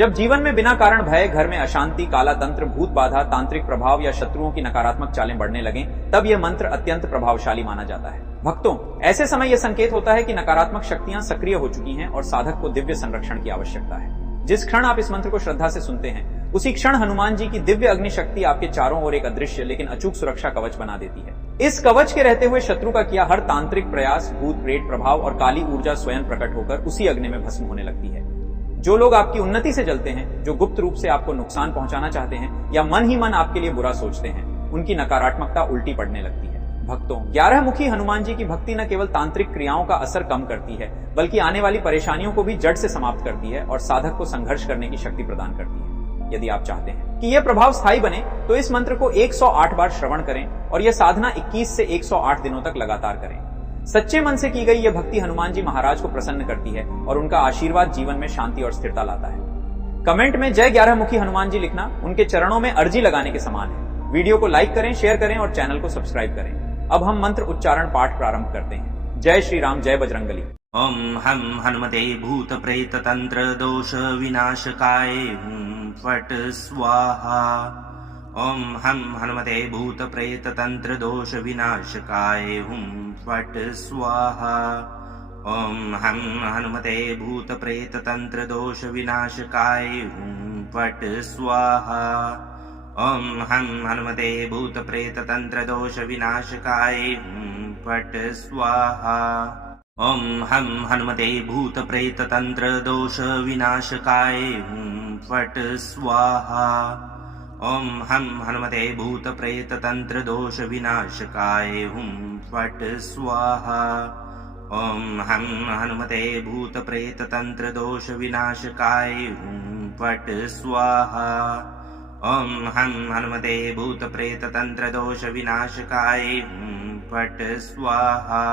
जब जीवन में बिना कारण भय, घर में अशांति, काला तंत्र, भूत बाधा, तांत्रिक प्रभाव या शत्रुओं की नकारात्मक चालें बढ़ने लगें, तब यह मंत्र अत्यंत प्रभावशाली माना जाता है। भक्तों, ऐसे समय यह संकेत होता है कि नकारात्मक शक्तियां सक्रिय हो चुकी हैं और साधक को दिव्य संरक्षण की आवश्यकता है। जिस क्षण आप इस मंत्र को श्रद्धा से सुनते हैं, उसी क्षण हनुमान जी की दिव्य अग्नि शक्ति आपके चारों ओर एक अदृश्य लेकिन अचूक सुरक्षा कवच बना देती है। इस कवच के रहते हुए शत्रु का किया हर तांत्रिक प्रयास, भूत प्रेत प्रभाव और काली ऊर्जा स्वयं प्रकट होकर उसी अग्नि में भस्म होने लगती है। जो लोग आपकी उन्नति से जलते हैं, जो गुप्त रूप से आपको नुकसान पहुंचाना चाहते हैं या मन ही मन आपके लिए बुरा सोचते हैं, उनकी नकारात्मकता उल्टी पड़ने लगती है। भक्तों, 11 मुखी हनुमान जी की भक्ति न केवल तांत्रिक क्रियाओं का असर कम करती है, बल्कि आने वाली परेशानियों को भी जड़ से समाप्त करती है और साधक को संघर्ष करने की शक्ति प्रदान करती है। यदि आप चाहते हैं कि यह प्रभाव स्थायी बने, तो इस मंत्र को 108 बार श्रवण करें और यह साधना 21 से 108 दिनों तक लगातार करें। सच्चे मन से की गई यह भक्ति हनुमान जी महाराज को प्रसन्न करती है और उनका आशीर्वाद जीवन में शांति और स्थिरता लाता है। कमेंट में जय 11 मुखी हनुमान जी लिखना उनके चरणों में अर्जी लगाने के समान है। वीडियो को लाइक करें, शेयर करें और चैनल को सब्सक्राइब करें। अब हम मंत्र उच्चारण पाठ प्रारंभ करते हैं। जय श्री राम, जय बजरंगबली। ओम हम हनुमते भूत प्रेत तंत्र दोष विनाशकाय हुं फट स्वाहा। ओम हम हनुमते भूत प्रेत तंत्र दोष विनाशकाय हुं फट स्वाहा। ओम हम हनुमते भूत प्रेत तंत्र दोष विनाशकाय हुं फट स्वाहा। ओम हम हनुमते भूत प्रेत तंत्र दोष विनाशकाय हुं फट स्वाहा। ओम हम हनुमते भूत प्रेत तंत्र दोष विनाशकाय हुं फट स्वाहा। ओम हम हनुमते भूत प्रेत तंत्र दोष विनाशकाय हुं फट स्वाहा। ओम हम हनुमते भूत प्रेत तंत्र दोष विनाशकाय हुं फट स्वाहा। ओम हम हनुमते भूत प्रेत तंत्र दोष विनाशकाय हुं फट स्वाहा।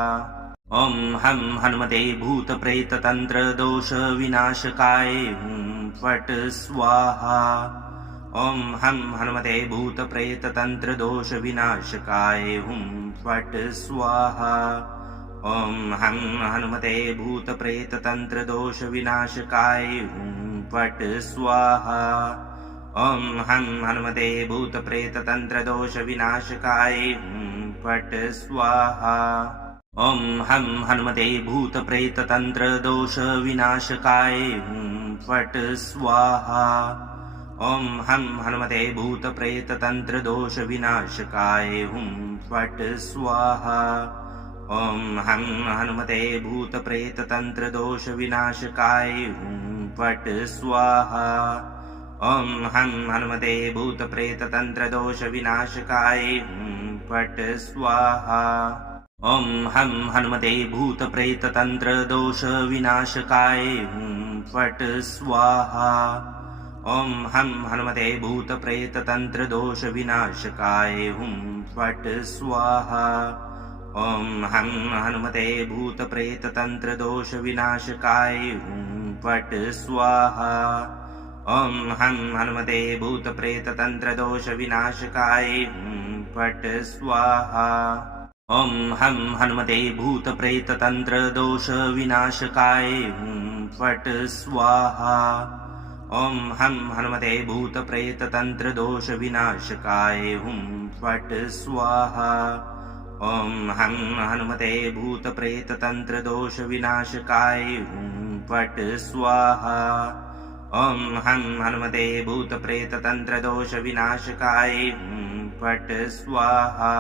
ओम हम हनुमते भूत प्रेत तंत्र दोष विनाशकाय हुं फट स्वाहा। ओम हम हनुमते भूत प्रेत तंत्र दोष विनाशकाय हुं फट स्वाहा। ओम हम हनुमते भूत प्रेत तंत्र दोष विनाशकाय हुं फट स्वाहा। ओम हम हनुमते भूत प्रेत तंत्र दोष विनाशकाय हुं फट स्वाहा। ओम हम हनुमते भूत प्रेत तंत्र दोष विनाशकाय हुं फट स्वाहा। ओम हम हनुमते भूत प्रेत तंत्र दोष विनाशकाय हुं फट स्वाहा। ओम हम हनुमते भूत प्रेत तंत्र दोष विनाशकाय हुं फट स्वाहा। ओम हम हनुमते भूत प्रेत तंत्र दोष विनाशकाय हुं फट स्वाहा। ओम हम हनुमते भूत प्रेत तंत्र दोष विनाशकाय हुं फट स्वाहा। ओम हम हनुमते भूत प्रेत तंत्र दोष विनाशकाय हुं फट स्वाहा। ओम हम हनुमते भूत प्रेत तंत्र दोष विनाशकाय हुं फट स्वाहा। ओम हम हनुमते भूत प्रेत तंत्र दोष विनाशकाय हुं फट स्वाहा। ओम हम हनुमते भूत प्रेत तंत्र दोष विनाशकाय हुं फट स्वाहा। ओम हम हनुमते भूत प्रेत तंत्र दोष विनाशकाय हुं फट स्वाहा। ओम हम हनुमते भूत प्रेत तंत्र दोष विनाशकाय हुं फट स्वाहा। ओम हम हनुमते भूत प्रेत तंत्र दोष विनाशकाय हुं फट स्वाहा।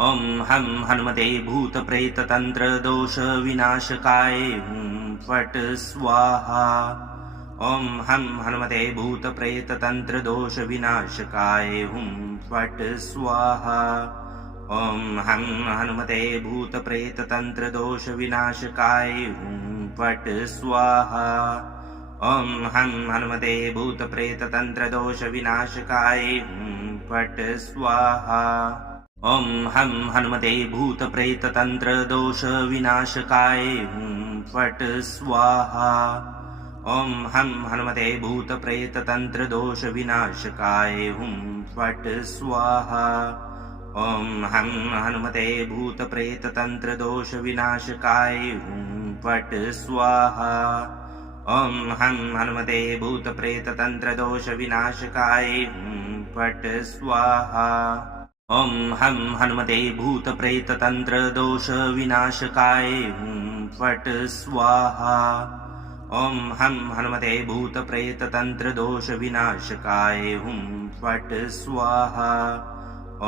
ओम हम हनुमते भूत प्रेत तंत्र दोष विनाशकाय हुं फट स्वाहा। ओम हम हनुमते भूत प्रेत तंत्र दोष विनाशकाय हुं फट स्वाहा। ओम हम हनुमते भूत प्रेत तंत्र दोष विनाशकाय हुं फट स्वाहा। ओम हम हनुमते भूत प्रेत तंत्र दोष विनाशकाय हुं फट स्वाहा। ओम हम हनुमते भूत प्रेत तंत्र दोष विनाशकाय हुं फट स्वाहा। ओम हम हनुमते भूत प्रेत तंत्र दोष विनाशकाय हुं फट स्वाहा। ओम हम हनुमते भूत प्रेत तंत्र दोष विनाशकाय हुं फट स्वाहा। ॐ हं हनुमते भूतप्रेततन्त्रदोषविनाशकाय फट् स्वाहा ॐ हं हनुमते भूतप्रेततन्त्रदोषविनाशकाय फट् स्वाहा ॐ हं हनुमते भूतप्रेततन्त्रदोषविनाशकाय फट् स्वाहा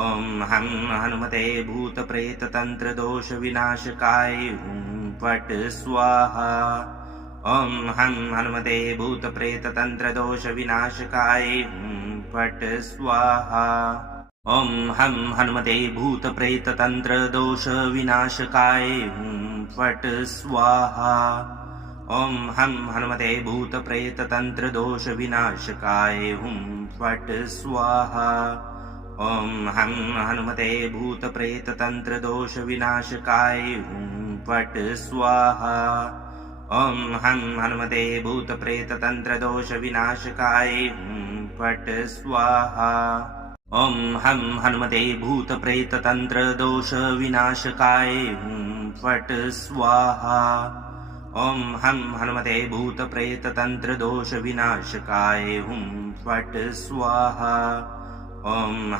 ॐ हं हनुमते भूतप्रेततन्त्रदोषविनाशकाय फट् स्वाहा ॐ हं हनुमते भूतप्रेततन्त्रदोषविनाशकाय फट् स्वाहा ॐ हं हनुमते भूतप्रेततन्त्रदोषविनाशकाय फट् स्वाहा ॐ हं हनुमते भूतप्रेततन्त्रदोषविनाशकाय फट् स्वाहा ॐ हं हनुमते भूतप्रेततन्त्रदोषविनाशकाय फट् स्वाहा ॐ हं हनुमते भूतप्रेततन्त्रदोषविनाशकाय फट् स्वाहा ॐ हं हनुमते भूतप्रेततन्त्रदोषविनाशकाय फट् स्वाहा ॐ हं हनुमते भूतप्रेततन्त्रदोषविनाशकाय फट् स्वाहा ॐ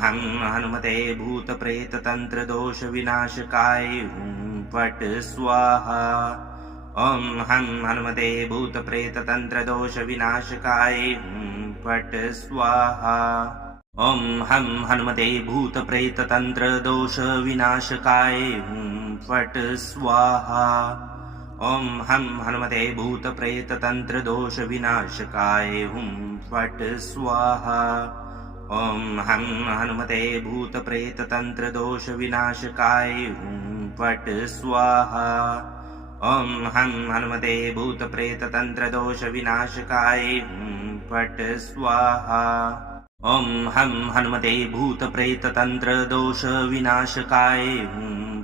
हं हनुमते भूतप्रेततन्त्रदोषविनाशकाय फट् स्वाहा ॐ हं हनुमते भूतप्रेततन्त्रदोषविनाशकाय फट् स्वाहा ॐ हं हनुमते भूतप्रेततन्त्रदोषविनाशकाय फट् स्वाहा ॐ हं हनुमते भूतप्रेततन्त्रदोषविनाशकाय फट् स्वाहा ॐ हं हनुमते भूतप्रेततन्त्रदोषविनाशकाय फट् स्वाहा ॐ हं हनुमते भूतप्रेततन्त्रदोषविनाशकाय फट् स्वाहा ॐ हं हनुमते भूतप्रेततन्त्रदोषविनाशकाय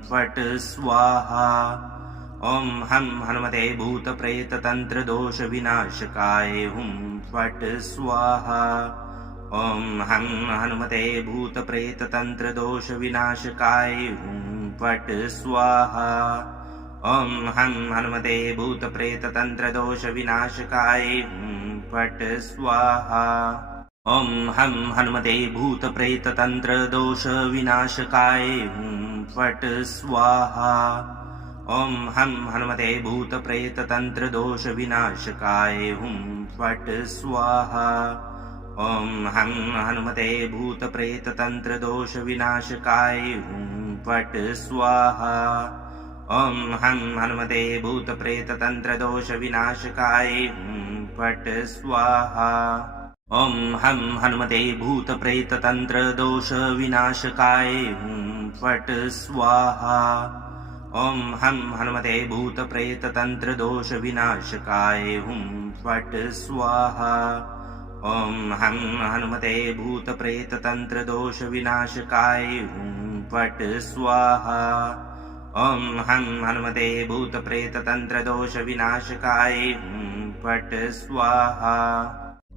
फट् स्वाहा ॐ हं हनुमते भूतप्रेततन्त्रदोषविनाशकाय फट् स्वाहा ॐ हं हनुमते भूतप्रेततन्त्रदोषविनाशकाय फट् स्वाहा ॐ हं हनुमते भूतप्रेततन्त्रदोषविनाशकाय फट् स्वाहा ॐ हं हनुमते भूतप्रेततन्त्रदोषविनाशकाय फट् स्वाहा ॐ हं हनुमते भूतप्रेततन्त्रदोषविनाशकाय फट् स्वाहा ॐ हं हनुमते भूतप्रेततन्त्रदोषविनाशकाय फट् स्वाहा ॐ हं हनुमते भूतप्रेततन्त्रदोषविनाशकाय फट् स्वाहा ॐ हं हनुमते भूतप्रेततन्त्रदोषविनाशकाय फट् स्वाहा ॐ हं हनुमते भूतप्रेततन्त्रदोषविनाशकाय फट् स्वाहा ॐ हं हनुमते भूतप्रेततन्त्रदोषविनाशकाय फट् स्वाहा ॐ हं हनुमते भूतप्रेततन्त्रदोषविनाशकाय फट् स्वाहा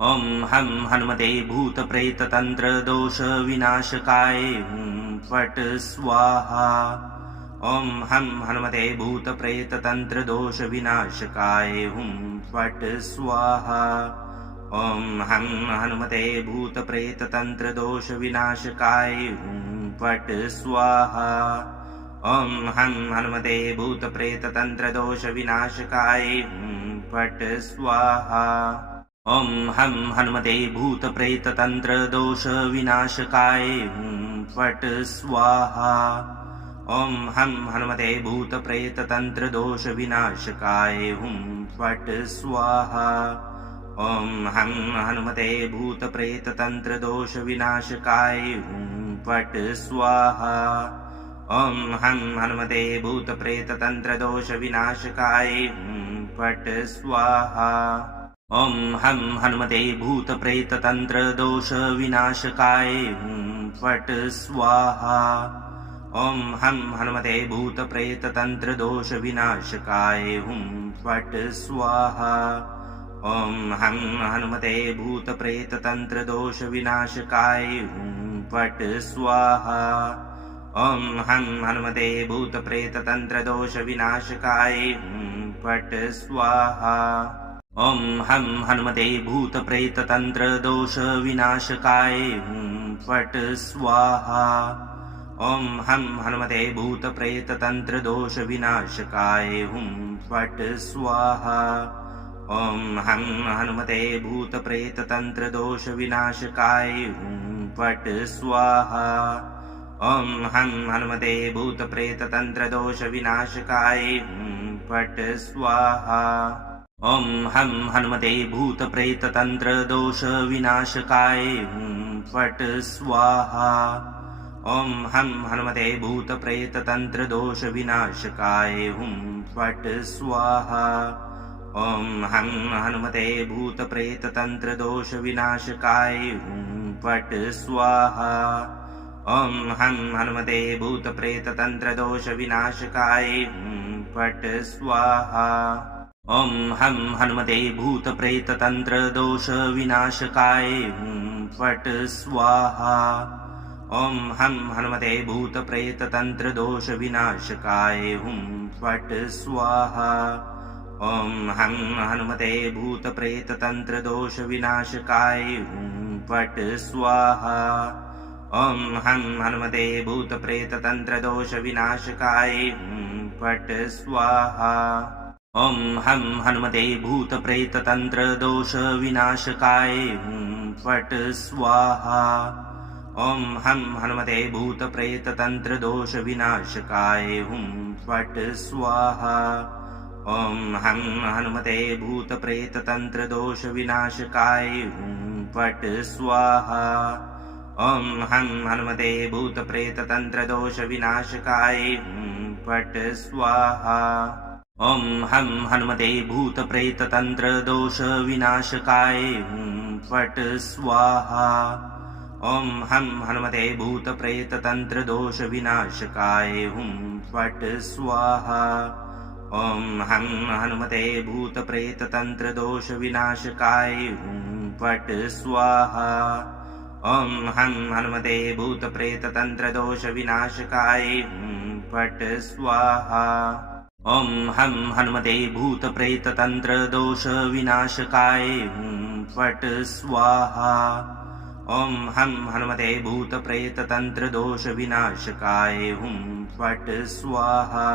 ॐ हं हनुमते भूतप्रेततन्त्रदोषविनाशकाय फट् स्वाहा ॐ हं हनुमते भूतप्रेततन्त्रदोषविनाशकाय फट् स्वाहा ॐ हं हनुमते भूतप्रेततन्त्रदोषविनाशकाय फट् स्वाहा ॐ हं हनुमते भूतप्रेततन्त्रदोषविनाशकाय फट् स्वाहा ॐ हं हनुमते भूतप्रेततन्त्रदोषविनाशकाय फट् स्वाहा ॐ हं हनुमते भूतप्रेततन्त्रदोषविनाशकाय फट् स्वाहा ॐ हं हनुमते भूतप्रेततन्त्रदोषविनाशकाय फट् स्वाहा ॐ हं हनुमते भूतप्रेततन्त्रदोषविनाशकाय फट् स्वाहा ॐ हं हनुमते भूतप्रेततन्त्रदोषविनाशकाय फट् स्वाहा ॐ हं हनुमते भूतप्रेततन्त्रदोषविनाशकाय फट् स्वाहा ॐ हं हनुमते भूतप्रेततन्त्रदोषविनाशकाय फट् स्वाहा ॐ हं हनुमते भूतप्रेततन्त्रदोषविनाशकाय फट् स्वाहा ॐ हं हनुमते भूतप्रेततन्त्रदोष विनाशकाय हुं फट् स्वाहा। ॐ हं हनुमते भूतप्रेततन्त्रदोष विनाशकाय हुं फट् स्वाहा। ॐ हं हनुमते भूतप्रेततन्त्रदोष विनाशकाय हुं फट् स्वाहा। ॐ हं हनुमते भूतप्रेततन्त्रदोष विनाशकाय हुं फट् स्वाहा। ॐ हं हनुमते भूतप्रेततन्त्रदोष विनाशकाय हुं फट् स्वाहा। ॐ हं हनुमते भूतप्रेततन्त्रदोष विनाशकाय हुं फट् स्वाहा। ॐ हं हनुमते भूतप्रेततन्त्रदोष विनाशकाय हुं फट् स्वाहा। ॐ हं हनुमते भूतप्रेततन्त्रदोष विनाशकाय हुं फट् स्वाहा। ॐ हं हनुमते भूतप्रेततन्त्रदोष विनाशकाय हुं फट् स्वाहा। ॐ हं हनुमते भूतप्रेततन्त्रदोष विनाशकाय हुं फट् स्वाहा। ॐ हं हनुमते भूतप्रेततन्त्रदोष विनाशकाय हुं फट् स्वाहा। ॐ हं हनुमते भूतप्रेततन्त्रदोष विनाशकाय हुं फट् स्वाहा। ॐ हं हनुमते भूतप्रेततन्त्रदोष विनाशकाय हुं फट् स्वाहा। ॐ हं हनुमते भूतप्रेततन्त्रदोष विनाशकाय हुं फट् स्वाहा। ॐ हं हनुमते भूतप्रेततन्त्रदोष विनाशकाय हुं फट् स्वाहा। ॐ हं हनुमते भूतप्रेततन्त्रदोष विनाशकाय हुं फट् स्वाहा। ॐ हं हनुमते भूतप्रेततन्त्रदोष विनाशकाय हुं फट् स्वाहा। ॐ हं हनुमते भूतप्रेततन्त्रदोष विनाशकाय हुं फट् स्वाहा। ॐ हं हनुमते भूतप्रेततन्त्रदोष विनाशकाय हुं फट् स्वाहा। ॐ हं हनुमते भूतप्रेततन्त्रदोष विनाशकाय हुं फट् स्वाहा। ॐ हं हनुमते भूतप्रेततन्त्रदोष विनाशकाय हुं फट् स्वाहा। ॐ हं हनुमते भूतप्रेततन्त्रदोष विनाशकाय हुं फट् स्वाहा।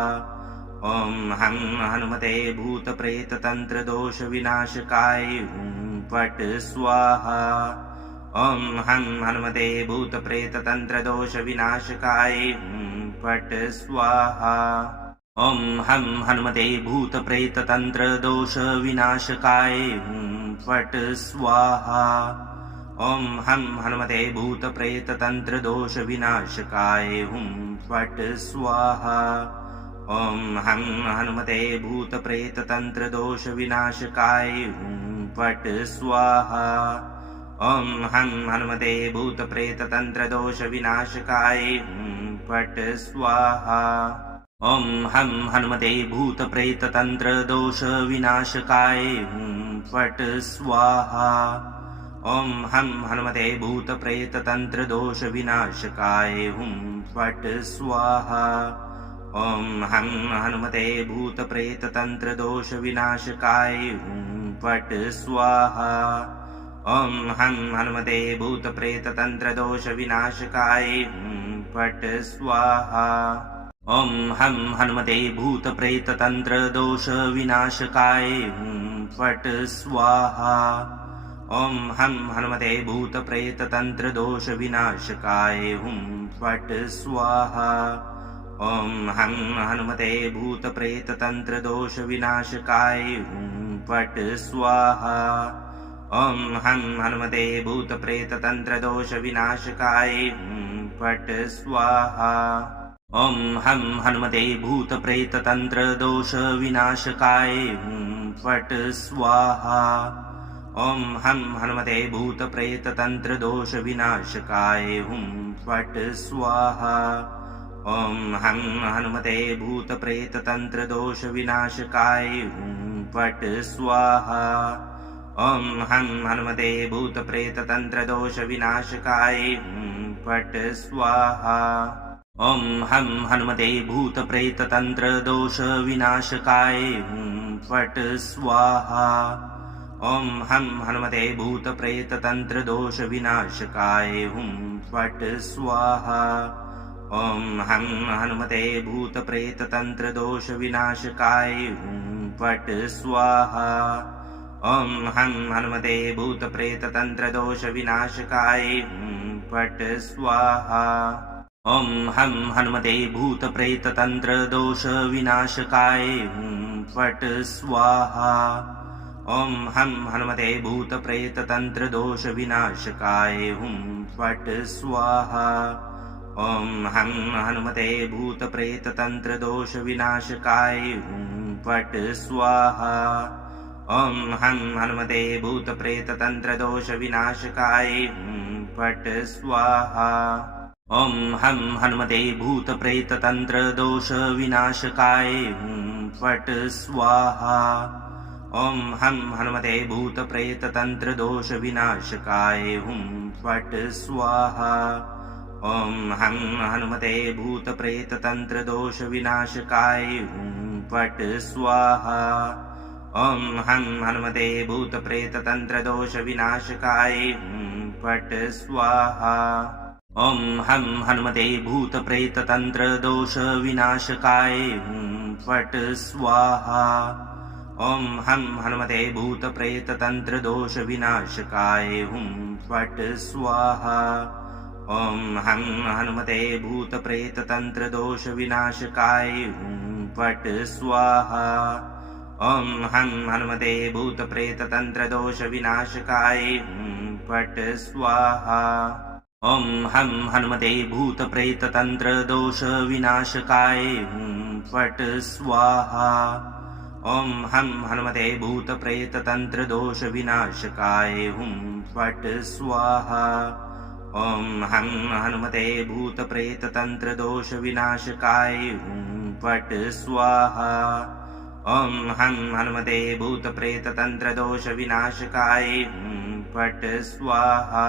ॐ हं हनुमते भूतप्रेततन्त्रदोष विनाशकाय हुं फट् स्वाहा। ॐ हं हनुमते भूतप्रेततन्त्रदोष विनाशकाय हुं फट् स्वाहा। ॐ हं हनुमते भूतप्रेततन्त्रदोष विनाशकाय हुं फट् स्वाहा। ॐ हं हनुमते भूतप्रेततन्त्रदोष विनाशकाय हुं फट् स्वाहा। ॐ हं हनुमते भूतप्रेततन्त्रदोष विनाशकाय हुं फट् स्वाहा। ॐ हं हनुमते भूतप्रेततन्त्रदोष विनाशकाय हुं फट् स्वाहा। ॐ हं हनुमते भूतप्रेततन्त्रदोष विनाशकाय हुं फट् स्वाहा। ॐ हं हनुमते भूतप्रेततन्त्रदोष विनाशकाय हुं फट् स्वाहा। ॐ हं हनुमते भूतप्रेततन्त्रदोष विनाशकाय हुं फट् स्वाहा। ॐ हं हनुमते भूतप्रेततन्त्रदोष विनाशकाय हुं फट् स्वाहा। ॐ हं हनुमते भूतप्रेततन्त्रदोष विनाशकाय हुं फट् स्वाहा। ॐ हं हनुमते भूतप्रेततन्त्रदोष विनाशकाय हुं फट् स्वाहा। ॐ हं हनुमते भूतप्रेततन्त्रदोष विनाशकाय हुं फट् स्वाहा। ॐ हं हनुमते भूतप्रेततन्त्रदोष विनाशकाय हुं फट् स्वाहा। ॐ हं हनुमते भूतप्रेततन्त्रदोष विनाशकाय हुं फट् स्वाहा। ॐ हं हनुमते भूतप्रेततन्त्रदोष विनाशकाय हुं फट् स्वाहा। ॐ हं हनुमते भूतप्रेततन्त्रदोष विनाशकाय हुं फट् स्वाहा। ॐ हं हनुमते भूतप्रेततन्त्रदोष विनाशकाय हुं फट् स्वाहा। ॐ हं हनुमते भूतप्रेततन्त्रदोष विनाशकाय हुं फट् स्वाहा। ॐ हं हनुमते भूतप्रेततन्त्रदोषविनाशकाय हुं फट् स्वाहा ॐ हं हनुमते भूतप्रेततन्त्रदोषविनाशकाय हुं फट् स्वाहा ॐ हं हनुमते भूतप्रेततन्त्रदोषविनाशकाय हुं फट् स्वाहा ॐ हं हनुमते भूतप्रेततन्त्रदोषविनाशकाय हुं फट् स्वाहा ॐ हं हनुमते भूतप्रेततन्त्रदोषविनाशकाय हुं फट् स्वाहा ॐ हं हनुमते भूतप्रेततन्त्रदोषविनाशकाय हुं फट् स्वाहा ॐ हं हनुमते भूतप्रेततन्त्रदोषविनाशकाय हुं फट् स्वाहा ॐ हं हनुमते भूतप्रेततन्त्रदोषविनाशकाय हुं फट् स्वाहा ॐ हं हनुमते भूतप्रेततन्त्रदोषविनाशकाय हुं फट् स्वाहा ॐ हं हनुमते भूतप्रेततन्त्रदोषविनाशकाय हुं फट् स्वाहा ॐ हं हनुमते भूतप्रेततन्त्रदोषविनाशकाय हुं फट् स्वाहा ॐ हं हनुमते भूतप्रेततन्त्रदोषविनाशकाय हुं फट् स्वाहा ॐ हं हनुमते भूतप्रेततन्त्रदोषविनाशकाय हुं फट् स्वाहा ॐ हं हनुमते भूतप्रेततन्त्रदोषविनाशकाय हुं फट् स्वाहा ॐ हं हनुमते भूतप्रेततन्त्रदोषविनाशकाय हुं फट् स्वाहा ॐ हं हनुमते भूतप्रेततन्त्रदोषविनाशकाय हुं फट् स्वाहा ॐ हं हनुमते भूतप्रेततन्त्रदोषविनाशकाय हुं फट् स्वाहा ॐ हं हनुमते भूतप्रेततन्त्रदोषविनाशकाय हुं फट् स्वाहा ॐ हं हनुमते भूतप्रेततन्त्रदोषविनाशकाय हुं फट् स्वाहा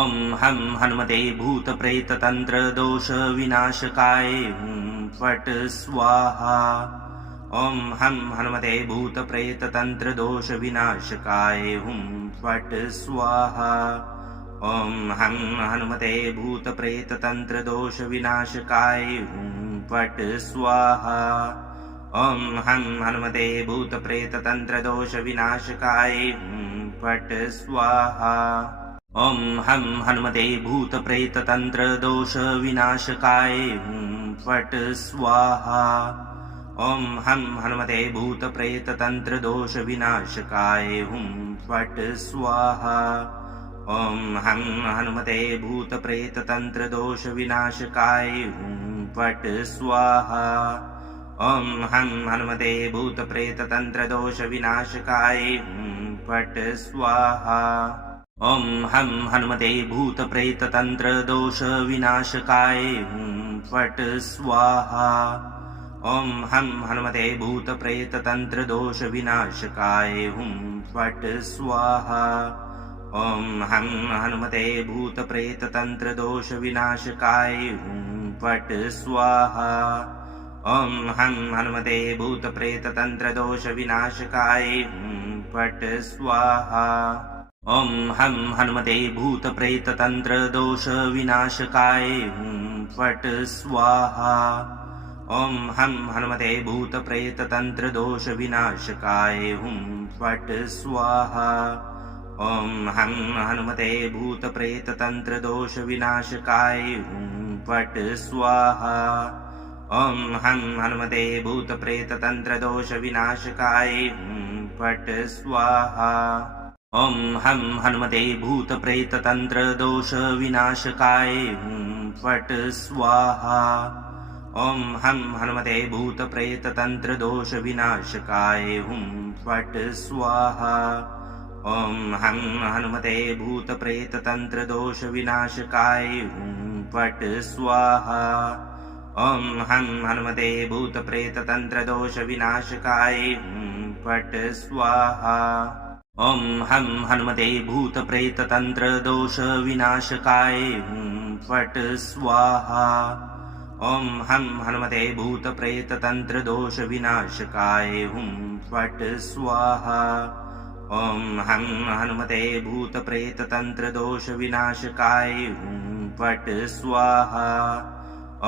ॐ हं हनुमते भूतप्रेततन्त्रदोषविनाशकाय हुं फट् स्वाहा ॐ हं हनुमते भूतप्रेततन्त्रदोषविनाशकाय हुं फट् स्वाहा ॐ हं हनुमते भूतप्रेततन्त्रदोषविनाशकाय हुं फट् स्वाहा ॐ हं हनुमते भूतप्रेततन्त्रदोषविनाशकाय हुं फट् स्वाहा ॐ हं हनुमते भूतप्रेततन्त्रदोषविनाशकाय हुं फट् स्वाहा ॐ हं हनुमते भूतप्रेततन्त्रदोषविनाशकाय हुं फट् स्वाहा ॐ हं हनुमते भूतप्रेततन्त्रदोषविनाशकाय हुं फट् स्वाहा ॐ हं हनुमते भूतप्रेततन्त्रदोषविनाशकाय हुं फट् स्वाहा ॐ हं हनुमते भूतप्रेततन्त्रदोषविनाशकाय हुं फट् स्वाहा ॐ हं हनुमते भूतप्रेततन्त्रदोषविनाशकाय हुं फट् स्वाहा ॐ हं हनुमते भूतप्रेततन्त्रदोषविनाशकाय हुं फट् स्वाहा ॐ हं हनुमते भूतप्रेततन्त्रदोषविनाशकाय हुं फट् स्वाहा ॐ हं हनुमते भूतप्रेततन्त्रदोषविनाशकाय हुं फट् स्वाहा ॐ हं हनुमते भूतप्रेततन्त्रदोषविनाशकाय हुं फट् स्वाहा ॐ हं हनुमते भूतप्रेततन्त्रदोषविनाशकाय हुं फट् स्वाहा ॐ हं हनुमते भूतप्रेततन्त्रदोषविनाशकाय हुं फट् स्वाहा ॐ हं हनुमते भूतप्रेततन्त्रदोषविनाशकाय हुं फट् स्वाहा ॐ हं हनुमते भूतप्रेततन्त्रदोषविनाशकाय हुं फट् स्वाहा ॐ हं हनुमते भूतप्रेततन्त्रदोषविनाशकाय हुं फट् स्वाहा ॐ हं हनुमते भूतप्रेततन्त्रदोषविनाशकाय हुं फट् स्वाहा ॐ हं हनुमते भूतप्रेततन्त्रदोषविनाशकाय हुं फट् स्वाहा ॐ हं हनुमते भूतप्रेततन्त्रदोषविनाशकाय हुं फट् स्वाहा ॐ हं हनुमते भूतप्रेततन्त्रदोषविनाशकाय हुं फट् स्वाहा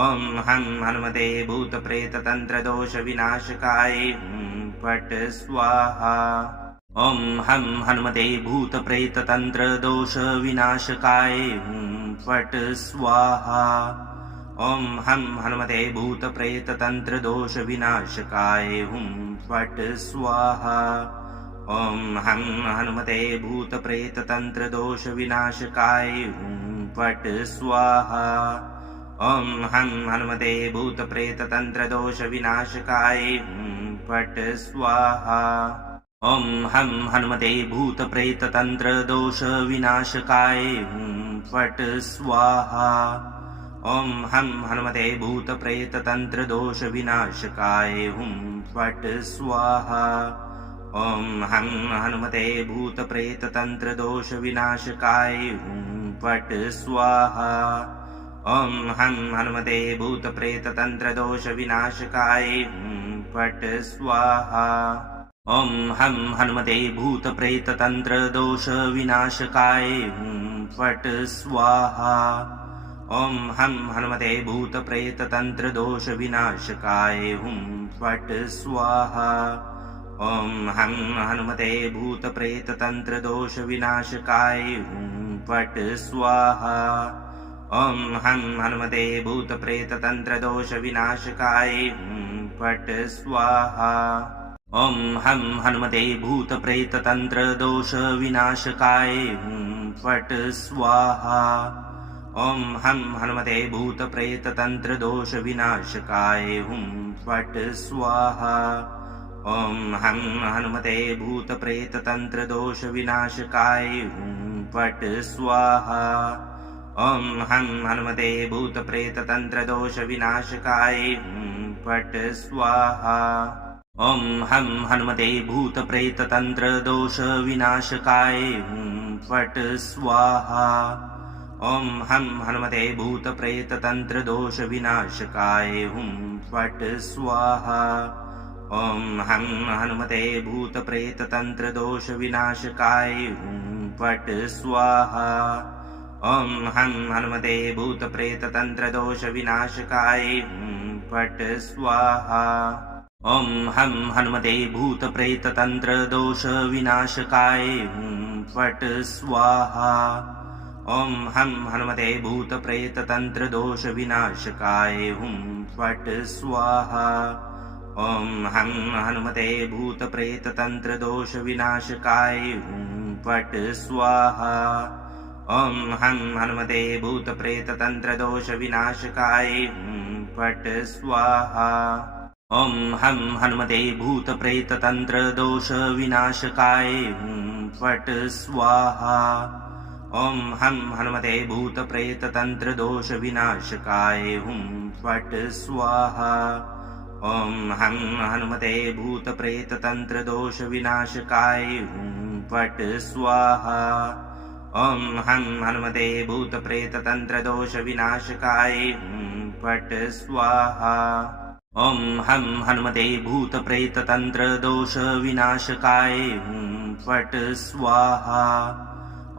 ॐ हं हनुमते भूतप्रेततन्त्रदोषविनाशकाय हुं फट् स्वाहा ॐ हं हनुमते भूतप्रेततन्त्रदोषविनाशकाय हुं फट् स्वाहा ॐ हं हनुमते भूतप्रेततन्त्रदोषविनाशकाय हुं फट् स्वाहा ॐ हं हनुमते भूतप्रेततन्त्रदोषविनाशकाय हुं फट् स्वाहा ॐ हं हनुमते भूतप्रेततन्त्रदोषविनाशकाय हुं फट् स्वाहा ॐ हं हनुमते भूतप्रेततन्त्रदोषविनाशकाय हुं फट् स्वाहा ॐ हं हनुमते भूतप्रेततन्त्रदोषविनाशकाय हुं फट् स्वाहा ॐ हं हनुमते भूतप्रेततन्त्रदोषविनाशकाय हुं फट् स्वाहा ॐ हं हनुमते भूतप्रेततन्त्रदोषविनाशकाय हुं फट् स्वाहा ॐ हं हनुमते भूतप्रेततन्त्रदोषविनाशकाय हुं फट् स्वाहा ॐ हं हनुमते भूतप्रेततन्त्रदोषविनाशकाय हुं फट् स्वाहा ॐ हं हनुमते भूतप्रेततन्त्रदोषविनाशकाय हुं फट् स्वाहा ॐ हं हनुमते भूतप्रेततन्त्रदोषविनाशकाय हुं फट् स्वाहा ॐ हं हनुमते भूतप्रेततन्त्रदोषविनाशकाय हुं फट् स्वाहा ॐ हं हनुमते भूतप्रेततन्त्रदोषविनाशकाय हुं फट् स्वाहा ॐ हं हनुमते भूतप्रेततन्त्रदोषविनाशकाय हुं फट् स्वाहा ॐ हं हनुमते भूतप्रेततन्त्रदोषविनाशकाय हुं फट् स्वाहा ॐ हं हनुमते भूतप्रेततन्त्रदोषविनाशकाय हुं फट् स्वाहा ॐ हं हनुमते भूतप्रेततन्त्रदोषविनाशकाय हुं फट् स्वाहा ॐ हं हनुमते भूतप्रेततन्त्रदोषविनाशकाय हुं फट् स्वाहा ॐ हं हनुमते भूतप्रेततन्त्रदोषविनाशकाय हुं फट् स्वाहा ॐ हं हनुमते भूतप्रेततन्त्रदोषविनाशकाय हुं फट् स्वाहा ॐ हं हनुमते भूतप्रेततन्त्रदोषविनाशकाय हुं फट् स्वाहा ॐ हं हनुमते भूतप्रेततन्त्रदोषविनाशकाय हुं फट् स्वाहा ॐ हं हनुमते भूतप्रेततन्त्रदोषविनाशकाय हुं फट् स्वाहा ॐ हं हनुमते भूतप्रेततन्त्रदोषविनाशकाय हुं फट् स्वाहा ॐ हं हनुमते भूतप्रेततन्त्रदोषविनाशकाय हुं फट् स्वाहा ॐ हं हनुमते भूतप्रेततन्त्रदोषविनाशकाय हुं फट् स्वाहा ॐ हं हनुमते भूतप्रेततन्त्रदोषविनाशकाय हुं फट् स्वाहा ॐ हं हनुमते भूतप्रेततन्त्रदोषविनाशकाय हुं फट् स्वाहा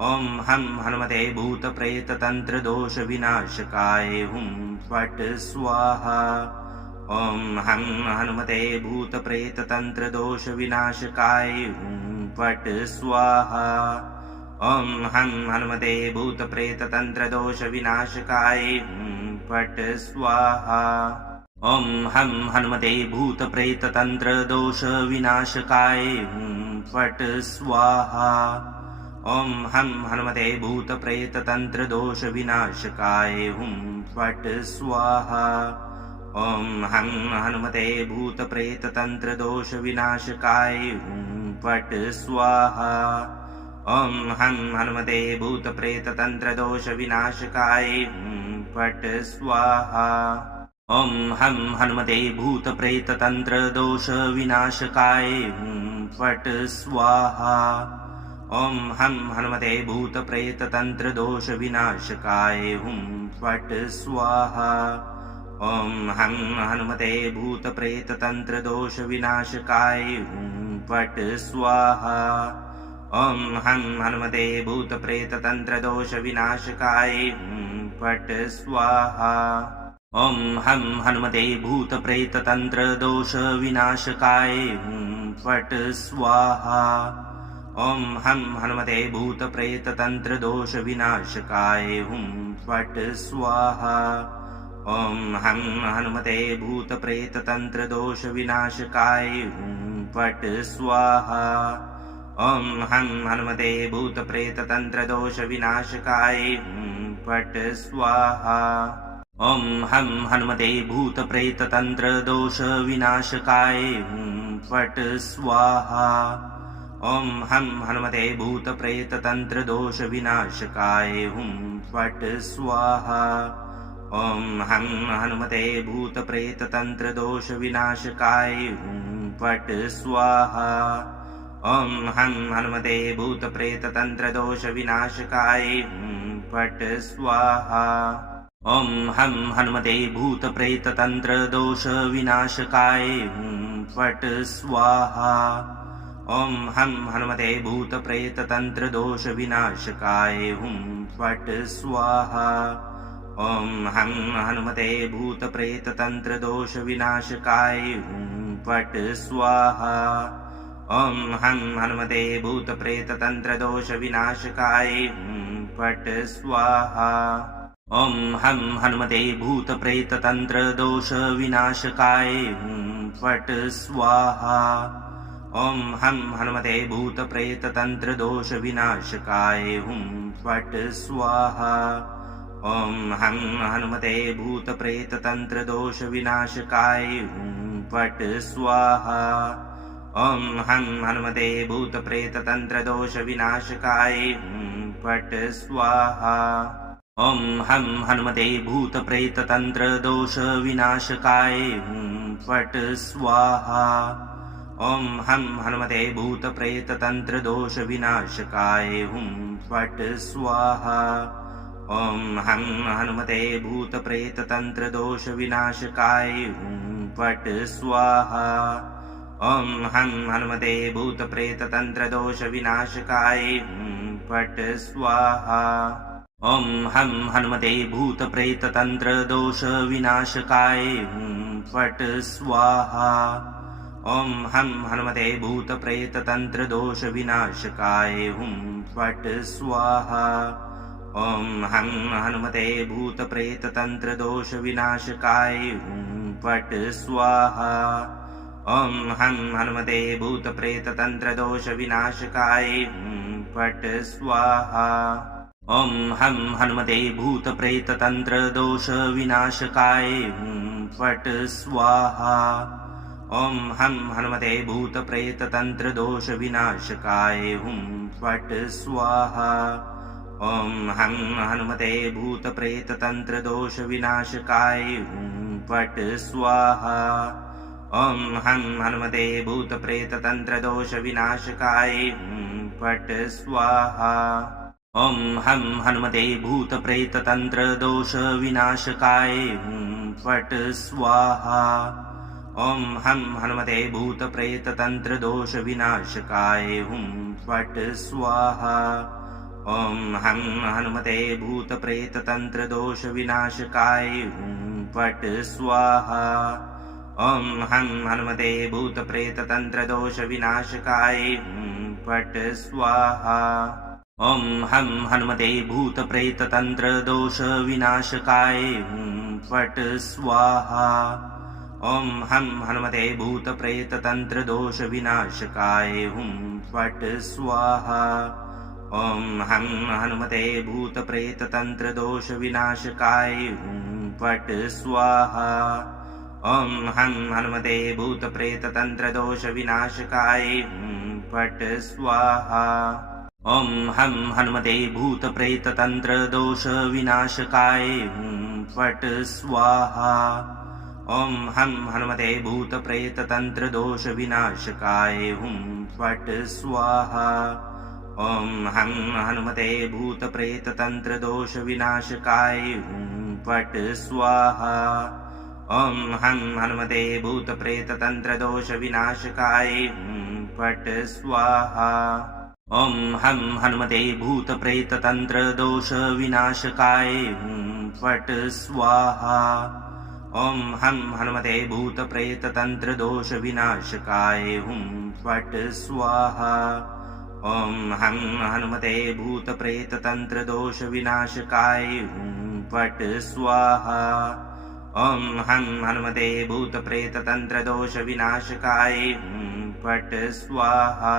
ॐ हं हनुमते भूतप्रेततन्त्रदोषविनाशकाय हुं फट् स्वाहा ॐ हं हनुमते भूतप्रेततन्त्रदोषविनाशकाय हुं फट् स्वाहा ॐ हं हनुमते भूतप्रेततन्त्रदोषविनाशकाय हुं फट् स्वाहा ॐ हं हनुमते भूतप्रेततन्त्रदोषविनाशकाय हुं फट् स्वाहा ॐ हं हनुमते भूतप्रेततन्त्रदोषविनाशकाय हुं फट् स्वाहा ॐ हं हनुमते भूतप्रेततन्त्रदोषविनाशकाय हुं फट् स्वाहा ॐ हं हनुमते भूतप्रेततन्त्रदोषविनाशकाय हुं फट् स्वाहा ॐ हं हनुमते भूतप्रेततन्त्रदोषविनाशकाय हुं फट् स्वाहा ॐ हं हनुमते भूतप्रेततन्त्रदोषविनाशकाय हुं फट् स्वाहा ॐ हं हनुमते भूतप्रेततन्त्रदोषविनाशकाय हुं फट् स्वाहा ॐ हं हनुमते भूतप्रेततन्त्रदोषविनाशकाय फट् स्वाहा ॐ हं हनुमते भूतप्रेततन्त्रदोषविनाशकाय फट् स्वाहा ॐ हं हनुमते भूतप्रेततन्त्रदोषविनाशकाय फट् स्वाहा ॐ हं हनुमते भूतप्रेततन्त्रदोषविनाशकाय फट् स्वाहा ॐ हं हनुमते भूतप्रेततन्त्रदोषविनाशकाय फट् स्वाहा ॐ हं हनुमते भूतप्रेततन्त्रदोषविनाशकाय फट् स्वाहा ॐ हं हनुमते भूतप्रेततन्त्रदोषविनाशकाय फट् स्वाहा ॐ हं हनुमते भूतप्रेततन्त्रदोषविनाशकाय फट् स्वाहा ॐ हं हनुमते भूतप्रेततन्त्रदोषविनाशकाय फट् स्वाहा ॐ हं हनुमते भूतप्रेततन्त्रदोषविनाशकाय फट् स्वाहा ॐ हं हनुमते भूतप्रेततन्त्रदोषविनाशकाय फट् स्वाहा ॐ हं हनुमते भूतप्रेततन्त्रदोषविनाशकाय फट् स्वाहा ॐ हं हनुमते भूतप्रेततन्त्रदोषविनाशकाय फट् स्वाहा ॐ हं हनुमते भूतप्रेततन्त्रदोषविनाशकाय फट् स्वाहा ॐ हं हनुमते भूतप्रेततन्त्रदोषविनाशकाय फट् स्वाहा ॐ हं हनुमते भूतप्रेततन्त्रदोषविनाशकाय फट् स्वाहा ॐ हं हनुमते भूतप्रेततन्त्रदोषविनाशकाय फट् स्वाहा ॐ हं हनुमते भूतप्रेततन्त्रदोषविनाशकाय फट् स्वाहा ॐ हं हनुमते भूतप्रेततन्त्रदोषविनाशकाय फट् स्वाहा ॐ हं हनुमते भूतप्रेततन्त्रदोषविनाशकाय फट् स्वाहा ॐ हं हनुमते भूतप्रेततन्त्रदोषविनाशकाय फट् स्वाहा ॐ हं हनुमते भूतप्रेततन्त्रदोषविनाशकाय फट् स्वाहा ॐ हं हनुमते भूतप्रेततन्त्रदोषविनाशकाय फट् स्वाहा ॐ हं हनुमते भूतप्रेततन्त्रदोषविनाशकाय फट् स्वाहा ॐ हं हनुमते भूतप्रेततन्त्रदोषविनाशकाय फट् स्वाहा ॐ हं हनुमते भूतप्रेततन्त्रदोषविनाशकाय फट् स्वाहा ॐ हं हनुमते भूतप्रेततन्त्रदोषविनाशकाय फट् स्वाहा ॐ हं हनुमते भूतप्रेततन्त्रदोषविनाशकाय फट् स्वाहा ॐ हं हनुमते भूतप्रेततन्त्रदोषविनाशकाय फट् स्वाहा ॐ हं हनुमते भूतप्रेततन्त्रदोषविनाशकाय फट् स्वाहा ॐ हं हनुमते भूतप्रेततन्त्रदोषविनाशकाय फट् स्वाहा ॐ हं हनुमते भूतप्रेततन्त्रदोषविनाशकाय फट् स्वाहा ॐ हं हनुमते भूतप्रेततन्त्रदोषविनाशकाय फट् स्वाहा ॐ हं हनुमते भूतप्रेततन्त्रदोषविनाशकाय फट् स्वाहा ॐ हं हनुमते भूतप्रेततन्त्रदोषविनाशकाय फट् स्वाहा ॐ हं हनुमते भूतप्रेततन्त्रदोषविनाशकाय फट् स्वाहा ॐ हं हनुमते भूतप्रेततन्त्रदोषविनाशकाय फट् स्वाहा ॐ हं हनुमते भूतप्रेततन्त्रदोषविनाशकाय फट् स्वाहा ॐ हं हनुमते भूतप्रेततन्त्रदोषविनाशकाय फट् स्वाहा ॐ हं हनुमते भूतप्रेततन्त्रदोषविनाशकाय फट् स्वाहा ॐ हं हनुमते भूतप्रेततन्त्रदोषविनाशकाय फट् स्वाहा ॐ हं हनुमते भूतप्रेततन्त्रदोषविनाशकाय फट् स्वाहा ॐ हं हनुमते भूतप्रेततन्त्रदोषविनाशकाय फट् स्वाहा ॐ हं हनुमते भूतप्रेततन्त्रदोषविनाशकाय फट् स्वाहा ॐ हं हनुमते भूतप्रेततन्त्रदोषविनाशकाय फट् स्वाहा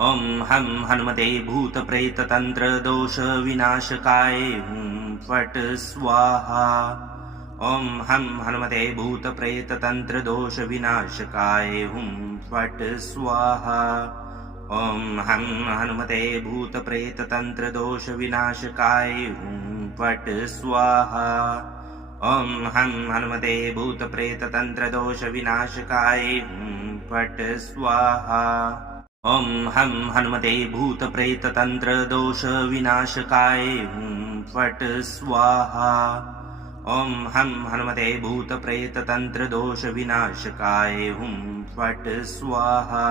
ॐ हं हनुमते भूतप्रेततन्त्रदोषविनाशकाय फट् स्वाहा ॐ हं हनुमते भूतप्रेततन्त्रदोषविनाशकाय फट् स्वाहा ॐ हं हनुमते भूतप्रेततन्त्रदोषविनाशकाय फट् स्वाहा ॐ हं हनुमते भूतप्रेततन्त्रदोषविनाशकाय फट् स्वाहा ॐ हं हनुमते भूतप्रेततन्त्रदोषविनाशकाय फट् स्वाहा ॐ हं हनुमते भूतप्रेततन्त्रदोषविनाशकाय फट् स्वाहा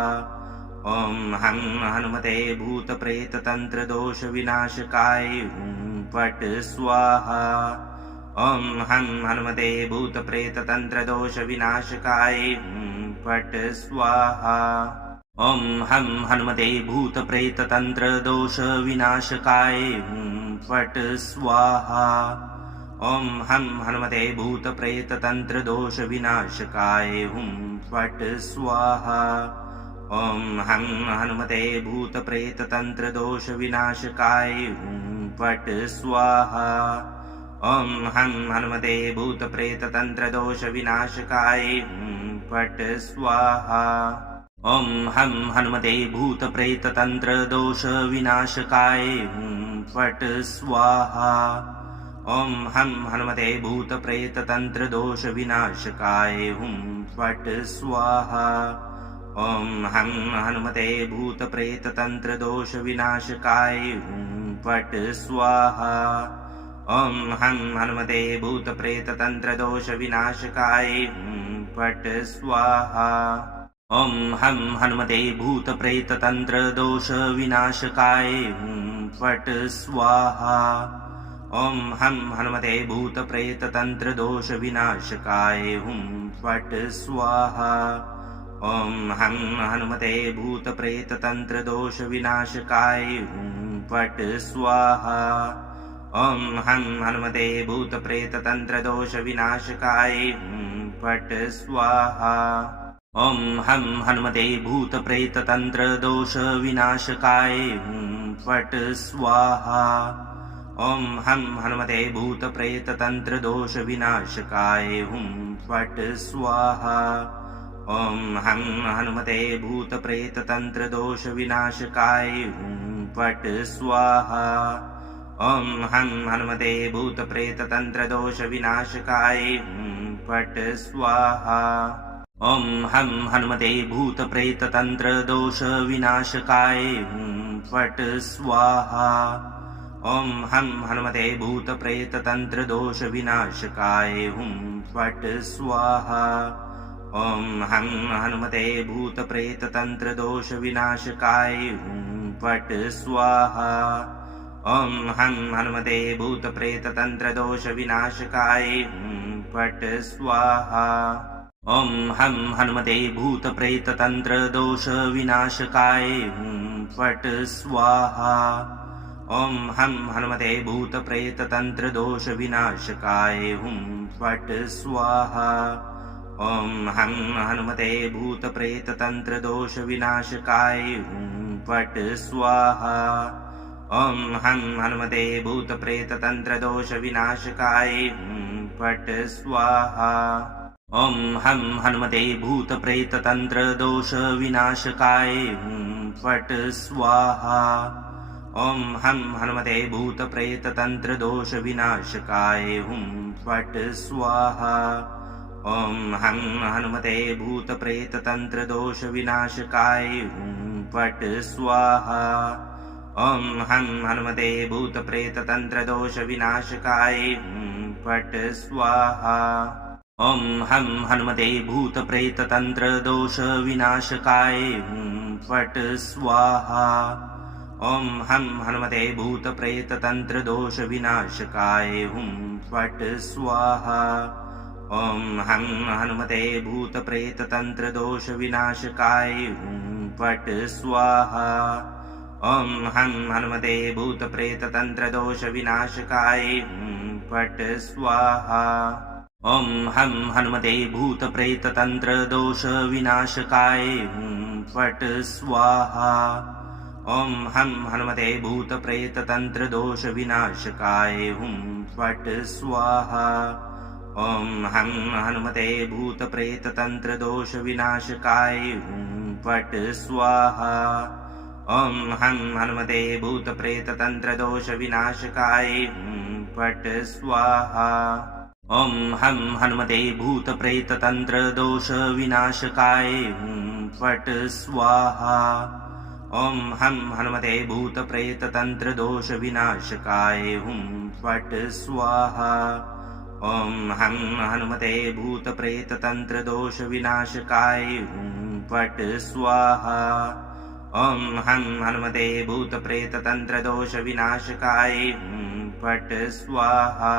ॐ हं हनुमते भूतप्रेततन्त्रदोषविनाशकाय फट् स्वाहा ॐ हं हनुमते भूतप्रेततन्त्रदोषविनाशकाय फट् स्वाहा ॐ हं हनुमते भूतप्रेततन्त्रदोषविनाशकाय फट् स्वाहा ॐ हं हनुमते भूतप्रेततन्त्रदोषविनाशकाय फट् स्वाहा ॐ हं हनुमते भूतप्रेततन्त्रदोषविनाशकाय फट् स्वाहा ॐ हं हनुमते भूतप्रेततन्त्रदोषविनाशकाय फट् स्वाहा ॐ हं हनुमते भूतप्रेततन्त्रदोषविनाशकाय फट् स्वाहा ॐ हं हनुमते भूतप्रेततन्त्रदोषविनाशकाय फट् स्वाहा ॐ हं हनुमते भूतप्रेततन्त्रदोषविनाशकाय फट् स्वाहा ॐ हं हनुमते भूतप्रेततन्त्रदोषविनाशकाय फट् स्वाहा ॐ हं हनुमते भूतप्रेततन्त्रदोषविनाशकाय फट् स्वाहा ॐ हं हनुमते भूतप्रेततन्त्रदोषविनाशकाय फट् स्वाहा ॐ हं हनुमते भूतप्रेततन्त्रदोषविनाशकाय फट् स्वाहा ॐ हं हनुमते भूतप्रेततन्त्रदोषविनाशकाय फट् स्वाहा ॐ हं हनुमते भूतप्रेततन्त्रदोषविनाशकाय फट् स्वाहा ॐ हं हनुमते भूतप्रेततन्त्रदोषविनाशकाय फट् स्वाहा ॐ हं हनुमते भूतप्रेततन्त्रदोषविनाशकाय फट् स्वाहा ॐ हं हनुमते भूतप्रेततन्त्रदोषविनाशकाय फट् स्वाहा ॐ हं हनुमते भूतप्रेततन्त्रदोषविनाशकाय फट् स्वाहा ॐ हं हनुमते भूतप्रेततन्त्रदोषविनाशकाय फट् स्वाहा ॐ हं हनुमते भूतप्रेततन्त्रदोषविनाशकाय फट् स्वाहा ॐ हं हनुमते भूतप्रेततन्त्रदोषविनाशकाय फट् स्वाहा ॐ हं हनुमते भूतप्रेततन्त्रदोषविनाशकाय फट् स्वाहा ॐ हं हनुमते भूतप्रेततन्त्रदोषविनाशकाय फट् स्वाहा ॐ हं हनुमते भूतप्रेततन्त्रदोषविनाशकाय फट् स्वाहा ॐ हं हनुमते भूतप्रेततन्त्रदोषविनाशकाय फट् स्वाहा ॐ हं हनुमते भूतप्रेततन्त्रदोषविनाशकाय फट् स्वाहा ॐ हं हनुमते भूतप्रेततन्त्रदोषविनाशकाय फट् स्वाहा ॐ हं हनुमते भूतप्रेततन्त्रदोषविनाशकाय फट् स्वाहा ॐ हं हनुमते भूतप्रेततन्त्रदोषविनाशकाय फट् स्वाहा ॐ हं हनुमते भूतप्रेततन्त्रदोषविनाशकाय फट् स्वाहा ॐ हं हनुमते भूतप्रेततन्त्रदोषविनाशकाय हुं फट् स्वाहा ॐ हं हनुमते भूतप्रेततन्त्रदोषविनाशकाय हुं फट् स्वाहा ॐ हं हनुमते भूतप्रेततन्त्रदोषविनाशकाय हुं फट् स्वाहा ॐ हं हनुमते भूतप्रेततन्त्रदोषविनाशकाय हुं फट् स्वाहा ॐ हं हनुमते भूतप्रेततन्त्रदोषविनाशकाय हुं फट् स्वाहा ॐ हं हनुमते भूतप्रेततन्त्रदोषविनाशकाय हुं फट् स्वाहा ॐ हं हनुमते भूतप्रेततन्त्रदोषविनाशकाय हुं फट् स्वाहा ॐ हं हनुमते भूतप्रेततन्त्रदोषविनाशकाय हुं फट् स्वाहा ॐ हं हनुमते भूतप्रेततन्त्रदोषविनाशकाय हुं फट् स्वाहा ॐ हं हनुमते भूतप्रेततन्त्रदोषविनाशकाय हुं फट् स्वाहा ॐ हं हनुमते भूतप्रेततन्त्रदोषविनाशकाय हुं फट् स्वाहा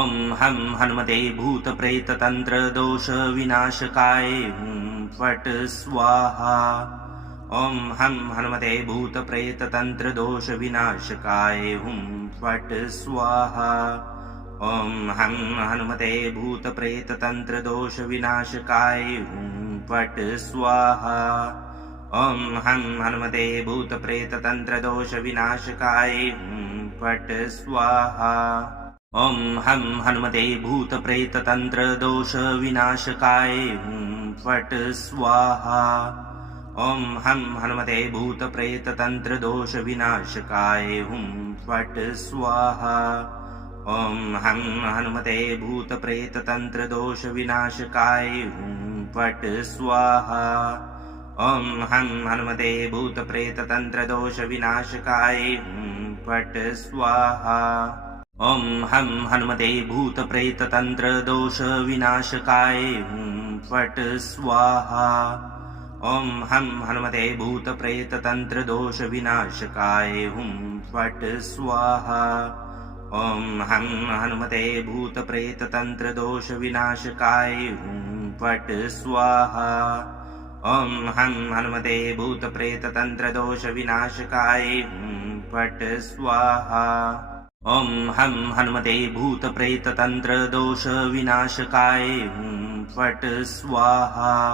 ॐ हं हनुमते भूतप्रेततन्त्रदोषविनाशकाय हुं फट् स्वाहा ॐ हं हनुमते भूतप्रेततन्त्रदोषविनाशकाय हुं फट् स्वाहा ॐ हं हनुमते भूतप्रेततन्त्रदोषविनाशकाय हुं फट् स्वाहा ॐ हं हनुमते भूतप्रेततन्त्रदोषविनाशकाय हुं फट् स्वाहा ॐ हं हनुमते भूतप्रेततन्त्रदोषविनाशकाय हुं फट् स्वाहा ॐ हं हनुमते भूतप्रेततन्त्रदोषविनाशकाय हुं फट् स्वाहा ॐ हं हनुमते भूतप्रेततन्त्रदोषविनाशकाय हुं फट् स्वाहा ॐ हं हनुमते भूतप्रेततन्त्रदोषविनाशकाय हुं फट् स्वाहा ॐ हं हनुमते भूतप्रेततन्त्रदोषविनाशकाय हुं फट् स्वाहा ॐ हं हनुमते भूतप्रेततन्त्रदोषविनाशकाय हुं फट् स्वाहा ॐ हं हनुमते भूतप्रेततन्त्रदोषविनाशकाय हुं फट् स्वाहा ॐ हं हनुमते भूतप्रेततन्त्रदोषविनाशकाय हुं फट् स्वाहा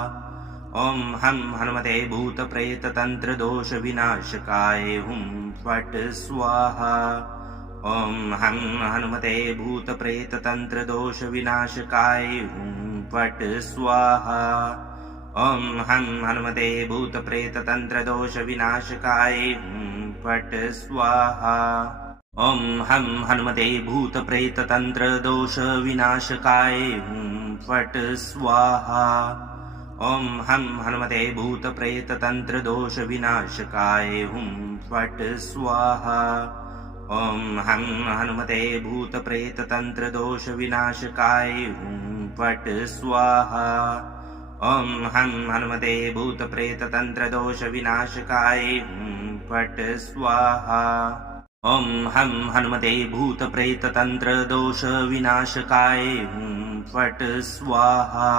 ॐ हं हनुमते भूतप्रेततन्त्रदोषविनाशकाय हुं फट् स्वाहा ॐ हं हनुमते भूतप्रेततन्त्रदोषविनाशकाय हुं फट् स्वाहा ॐ हं हनुमते भूतप्रेततन्त्रदोषविनाशकाय हुं फट् स्वाहा ॐ हं हनुमते भूतप्रेततन्त्रदोषविनाशकाय हुं फट् स्वाहा ॐ हं हनुमते भूतप्रेततन्त्रदोषविनाशकाय हुं फट् स्वाहा ॐ हं हनुमते भूतप्रेततन्त्रदोषविनाशकाय हुं फट् स्वाहा ॐ हं हनुमते भूतप्रेततन्त्रदोषविनाशकाय हुं फट् स्वाहा ॐ हं हनुमते भूतप्रेततन्त्रदोषविनाशकाय हुं फट् स्वाहा ॐ हं हनुमते भूतप्रेततन्त्रदोषविनाशकाय हुं फट् स्वाहा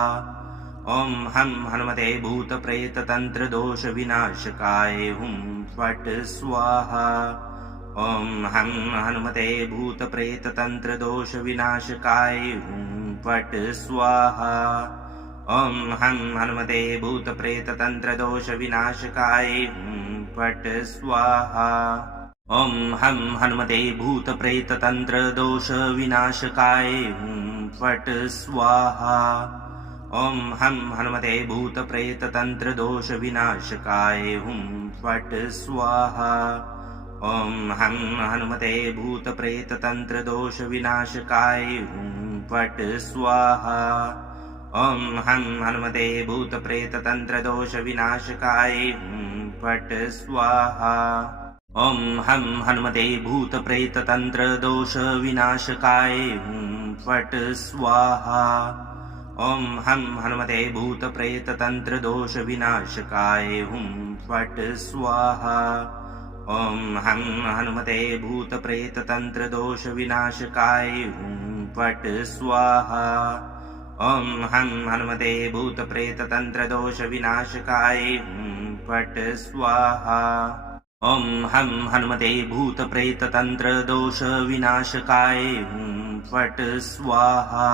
ॐ हं हनुमते भूतप्रेततन्त्रदोषविनाशकाय हुं फट् स्वाहा ॐ हं हनुमते भूतप्रेततन्त्रदोषविनाशकाय हुं फट् स्वाहा ॐ हं हनुमते भूतप्रेततन्त्रदोषविनाशकाय हुं फट् स्वाहा ॐ हं हनुमते भूतप्रेततन्त्रदोषविनाशकाय हुं फट् स्वाहा ॐ हं हनुमते भूतप्रेततन्त्रदोषविनाशकाय हुं फट् स्वाहा ॐ हं हनुमते भूतप्रेततन्त्रदोषविनाशकाय हुं फट् स्वाहा ॐ हं हनुमते भूतप्रेततन्त्रदोषविनाशकाय हुं फट् स्वाहा ॐ हं हनुमते भूतप्रेततन्त्रदोषविनाशकाय हुं फट् स्वाहा ॐ हं हनुमते भूतप्रेततन्त्रदोषविनाशकाय हुं फट् स्वाहा ॐ हं हनुमते भूतप्रेततन्त्रदोषविनाशकाय हुं फट् स्वाहा ॐ हं हनुमते भूतप्रेततन्त्रदोषविनाशकाय हुं फट् स्वाहा ॐ हं हनुमते भूतप्रेततन्त्रदोषविनाशकाय हुं फट् स्वाहा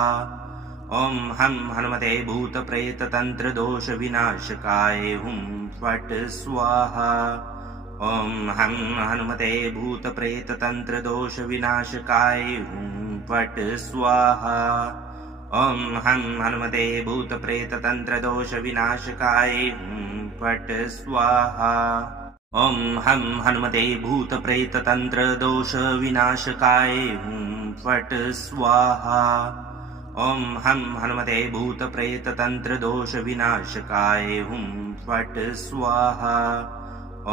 ॐ हं हनुमते भूतप्रेततन्त्रदोषविनाशकाय हुं फट् स्वाहा ॐ हं हनुमते भूतप्रेततन्त्रदोषविनाशकाय हुं फट् स्वाहा ॐ हं हनुमते भूतप्रेततन्त्रदोषविनाशकाय हुं फट् स्वाहा ॐ हं हनुमते भूतप्रेततन्त्रदोषविनाशकाय हुं फट् स्वाहा ॐ हं हनुमते भूतप्रेततन्त्रदोषविनाशकाय हुं फट् स्वाहा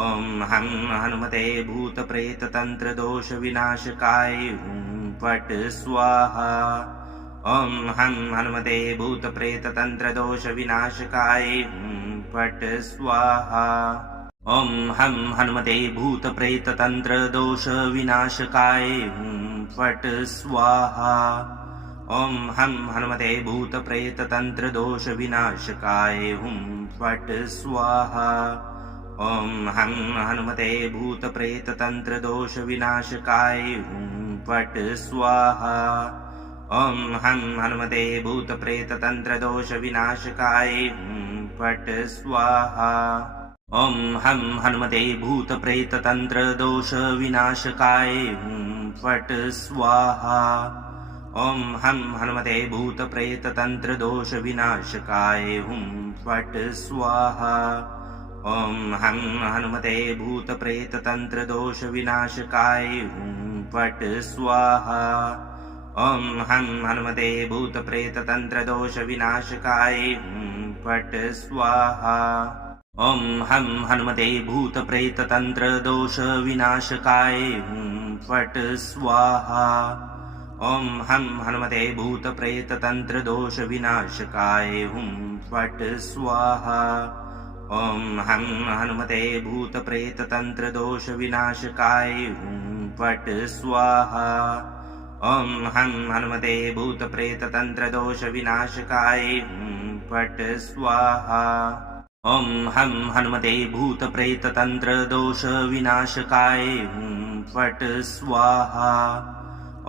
ॐ हं हनुमते भूतप्रेततन्त्रदोषविनाशकाय हुं फट् स्वाहा ॐ हं हनुमते भूतप्रेततन्त्रदोषविनाशकाय हुं फट् स्वाहा ॐ हं हनुमते भूतप्रेततन्त्रदोषविनाशकाय हुं फट् स्वाहा ॐ हं हनुमते भूतप्रेततन्त्रदोषविनाशकाय हुं फट् स्वाहा ॐ हं हनुमते भूतप्रेततन्त्रदोषविनाशकाय हुं फट् स्वाहा ॐ हं हनुमते भूतप्रेततन्त्रदोषविनाशकाय हुं फट् स्वाहा ॐ हं हनुमते भूतप्रेततन्त्रदोषविनाशकाय हुं फट् स्वाहा ॐ हं हनुमते भूतप्रेततन्त्रदोषविनाशकाय हुं फट् स्वाहा ॐ हं हनुमते भूतप्रेततन्त्रदोषविनाशकाय हुं फट् स्वाहा ॐ हं हनुमते भूतप्रेततन्त्रदोषविनाशकाय हुं फट् स्वाहा ॐ हं हनुमते भूतप्रेततन्त्रदोषविनाशकाय हुं फट् स्वाहा ॐ हं हनुमते भूतप्रेततन्त्रदोषविनाशकाय हुं फट् स्वाहा ॐ हं हनुमते भूतप्रेततन्त्रदोषविनाशकाय हुं फट् स्वाहा ॐ हं हनुमते भूतप्रेततन्त्रदोषविनाशकाय हुं फट् स्वाहा ॐ हं हनुमते भूतप्रेततन्त्रदोषविनाशकाय हुं फट् स्वाहा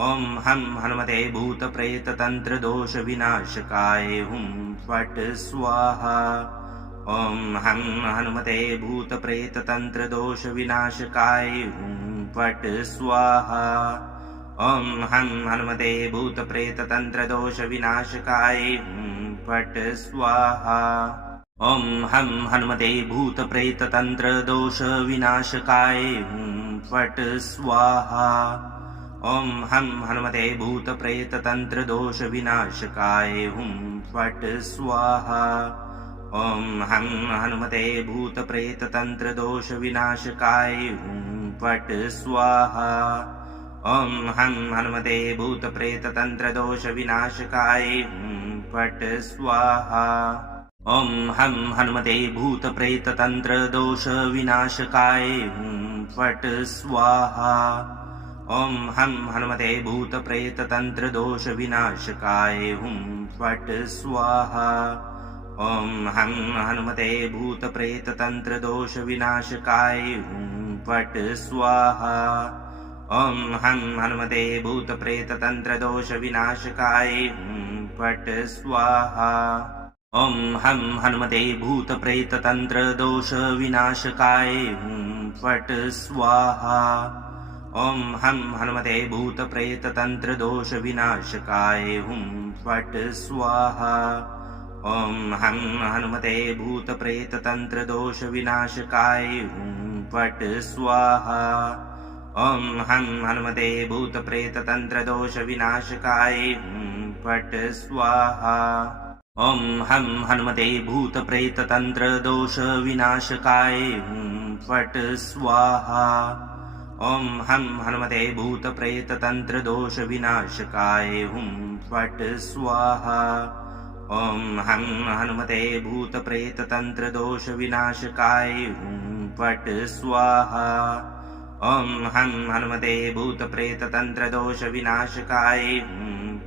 ॐ हं हनुमते भूतप्रेततन्त्रदोषविनाशकाय हुं फट् स्वाहा ॐ हं हनुमते भूतप्रेततन्त्रदोषविनाशकाय हुं फट् स्वाहा ॐ हं हनुमते भूतप्रेततन्त्रदोषविनाशकाय हुं फट् स्वाहा ॐ हं हनुमते भूतप्रेततन्त्रदोषविनाशकाय हुं फट् स्वाहा ॐ हं हनुमते भूतप्रेततन्त्रदोषविनाशकाय हुं फट् स्वाहा ॐ हं हनुमते भूतप्रेततन्त्रदोषविनाशकाय हुं फट् स्वाहा ॐ हं हनुमते भूतप्रेततन्त्रदोषविनाशकाय हुं फट् स्वाहा ॐ हं हनुमते भूतप्रेततन्त्रदोषविनाशकाय हुं फट् स्वाहा ॐ हं हनुमते भूतप्रेततन्त्रदोषविनाशकाय हुं फट् स्वाहा ॐ हं हनुमते भूतप्रेततन्त्रदोषविनाशकाय हुं फट् स्वाहा ॐ हं हनुमते भूतप्रेततन्त्रदोषविनाशकाय हुं फट् स्वाहा ॐ हं हनुमते भूतप्रेततन्त्रदोषविनाशकाय हुं फट् स्वाहा ॐ हं हनुमते भूतप्रेततन्त्रदोषविनाशकाय हुं फट् स्वाहा ॐ हं हनुमते भूतप्रेततन्त्रदोषविनाशकाय हुं फट् स्वाहा ॐ हं हनुमते भूतप्रेततन्त्रदोषविनाशकाय हुं फट् स्वाहा ॐ हं हनुमते भूतप्रेततन्त्रदोषविनाशकाय हुं फट् स्वाहा ॐ हं हनुमते भूतप्रेततन्त्रदोषविनाशकाय हुं फट् स्वाहा ॐ हं हनुमते भूतप्रेततन्त्रदोषविनाशकाय हुं फट् स्वाहा ॐ हं हनुमते भूतप्रेततन्त्रदोषविनाशकाय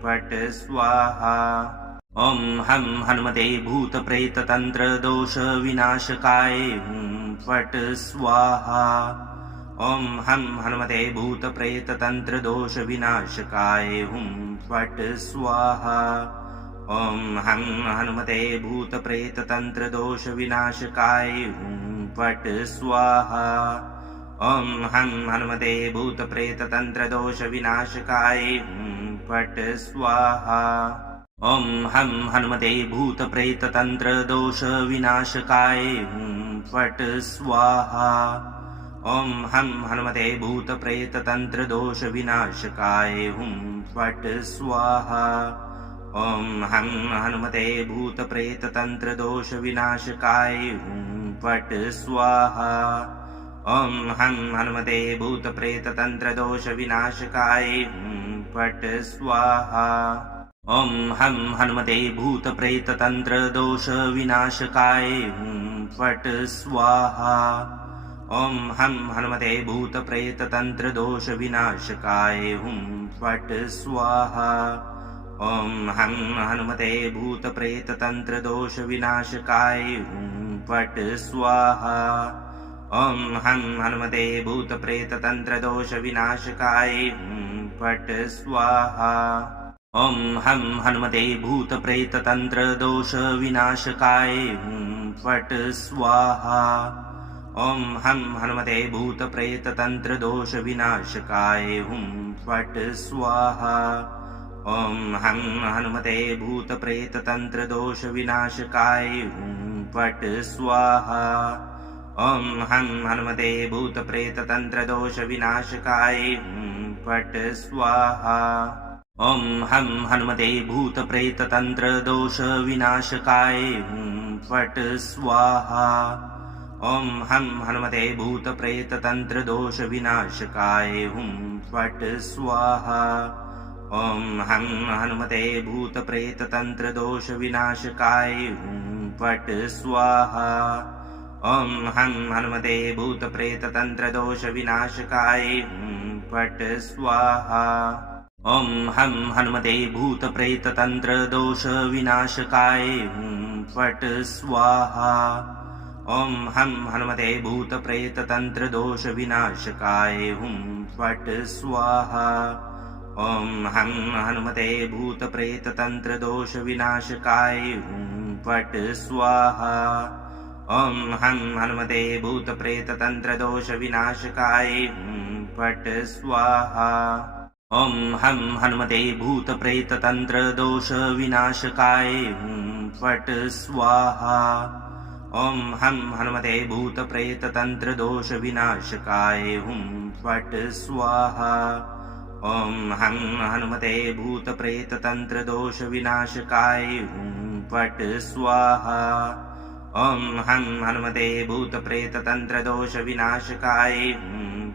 फट् स्वाहा ॐ हं हनुमते भूतप्रेततन्त्रदोषविनाशकाय फट् स्वाहा ॐ हं हनुमते भूतप्रेततन्त्रदोषविनाशकाय फट् स्वाहा ॐ हं हनुमते भूतप्रेततन्त्रदोषविनाशकाय फट् स्वाहा ॐ हं हनुमते भूतप्रेततन्त्रदोषविनाशकाय फट् स्वाहा ॐ हं हनुमते भूतप्रेततन्त्रदोषविनाशकाय फट् स्वाहा ॐ हं हनुमते भूतप्रेततन्त्रदोषविनाशकाय फट् स्वाहा ॐ हं हनुमते भूतप्रेततन्त्रदोषविनाशकाय फट् स्वाहा ॐ हं हनुमते भूतप्रेततन्त्रदोषविनाशकाय फट् स्वाहा ॐ हं हनुमते भूतप्रेततन्त्रदोषविनाशकाय फट् स्वाहा ॐ हं हनुमते भूतप्रेततन्त्रदोषविनाशकाय फट् स्वाहा ॐ हं हनुमते भूतप्रेततन्त्रदोषविनाशकाय फट् स्वाहा ॐ हं हनुमते भूतप्रेततन्त्रदोषविनाशकाय फट् स्वाहा ॐ हं हनुमते भूतप्रेततन्त्रदोषविनाशकाय फट् स्वाहा ॐ हं हनुमते भूतप्रेततन्त्रदोषविनाशकाय फट् स्वाहा ॐ हं हनुमते भूतप्रेततन्त्रदोषविनाशकाय फट् स्वाहा ॐ हं हनुमते भूतप्रेततन्त्रदोषविनाशकाय फट् स्वाहा ॐ हं हनुमते भूतप्रेततन्त्रदोषविनाशकाय फट् स्वाहा ॐ हं हनुमते भूतप्रेततन्त्रदोषविनाशकाय फट् स्वाहा ॐ हं हनुमते भूतप्रेततन्त्रदोषविनाशकाय फट् स्वाहा ॐ हं हनुमते भूतप्रेततन्त्रदोषविनाशकाय फट् स्वाहा ॐ हं हनुमते भूतप्रेततन्त्रदोषविनाशकाय फट् स्वाहा ॐ हं हनुमते भूतप्रेततन्त्रदोषविनाशकाय फट् स्वाहा ॐ हं हनुमते भूतप्रेततन्त्रदोषविनाशकाय फट् स्वाहा ॐ हं हनुमते भूतप्रेततन्त्रदोषविनाशकाय फट् स्वाहा ॐ हं हनुमते भूतप्रेततन्त्रदोषविनाशकाय फट् स्वाहा ॐ हं हनुमते भूतप्रेततन्त्रदोषविनाशकाय फट् स्वाहा ॐ हं हनुमते भूतप्रेततन्त्रदोषविनाशकाय फट् स्वाहा ॐ हं हनुमते भूतप्रेततन्त्रदोषविनाशकाय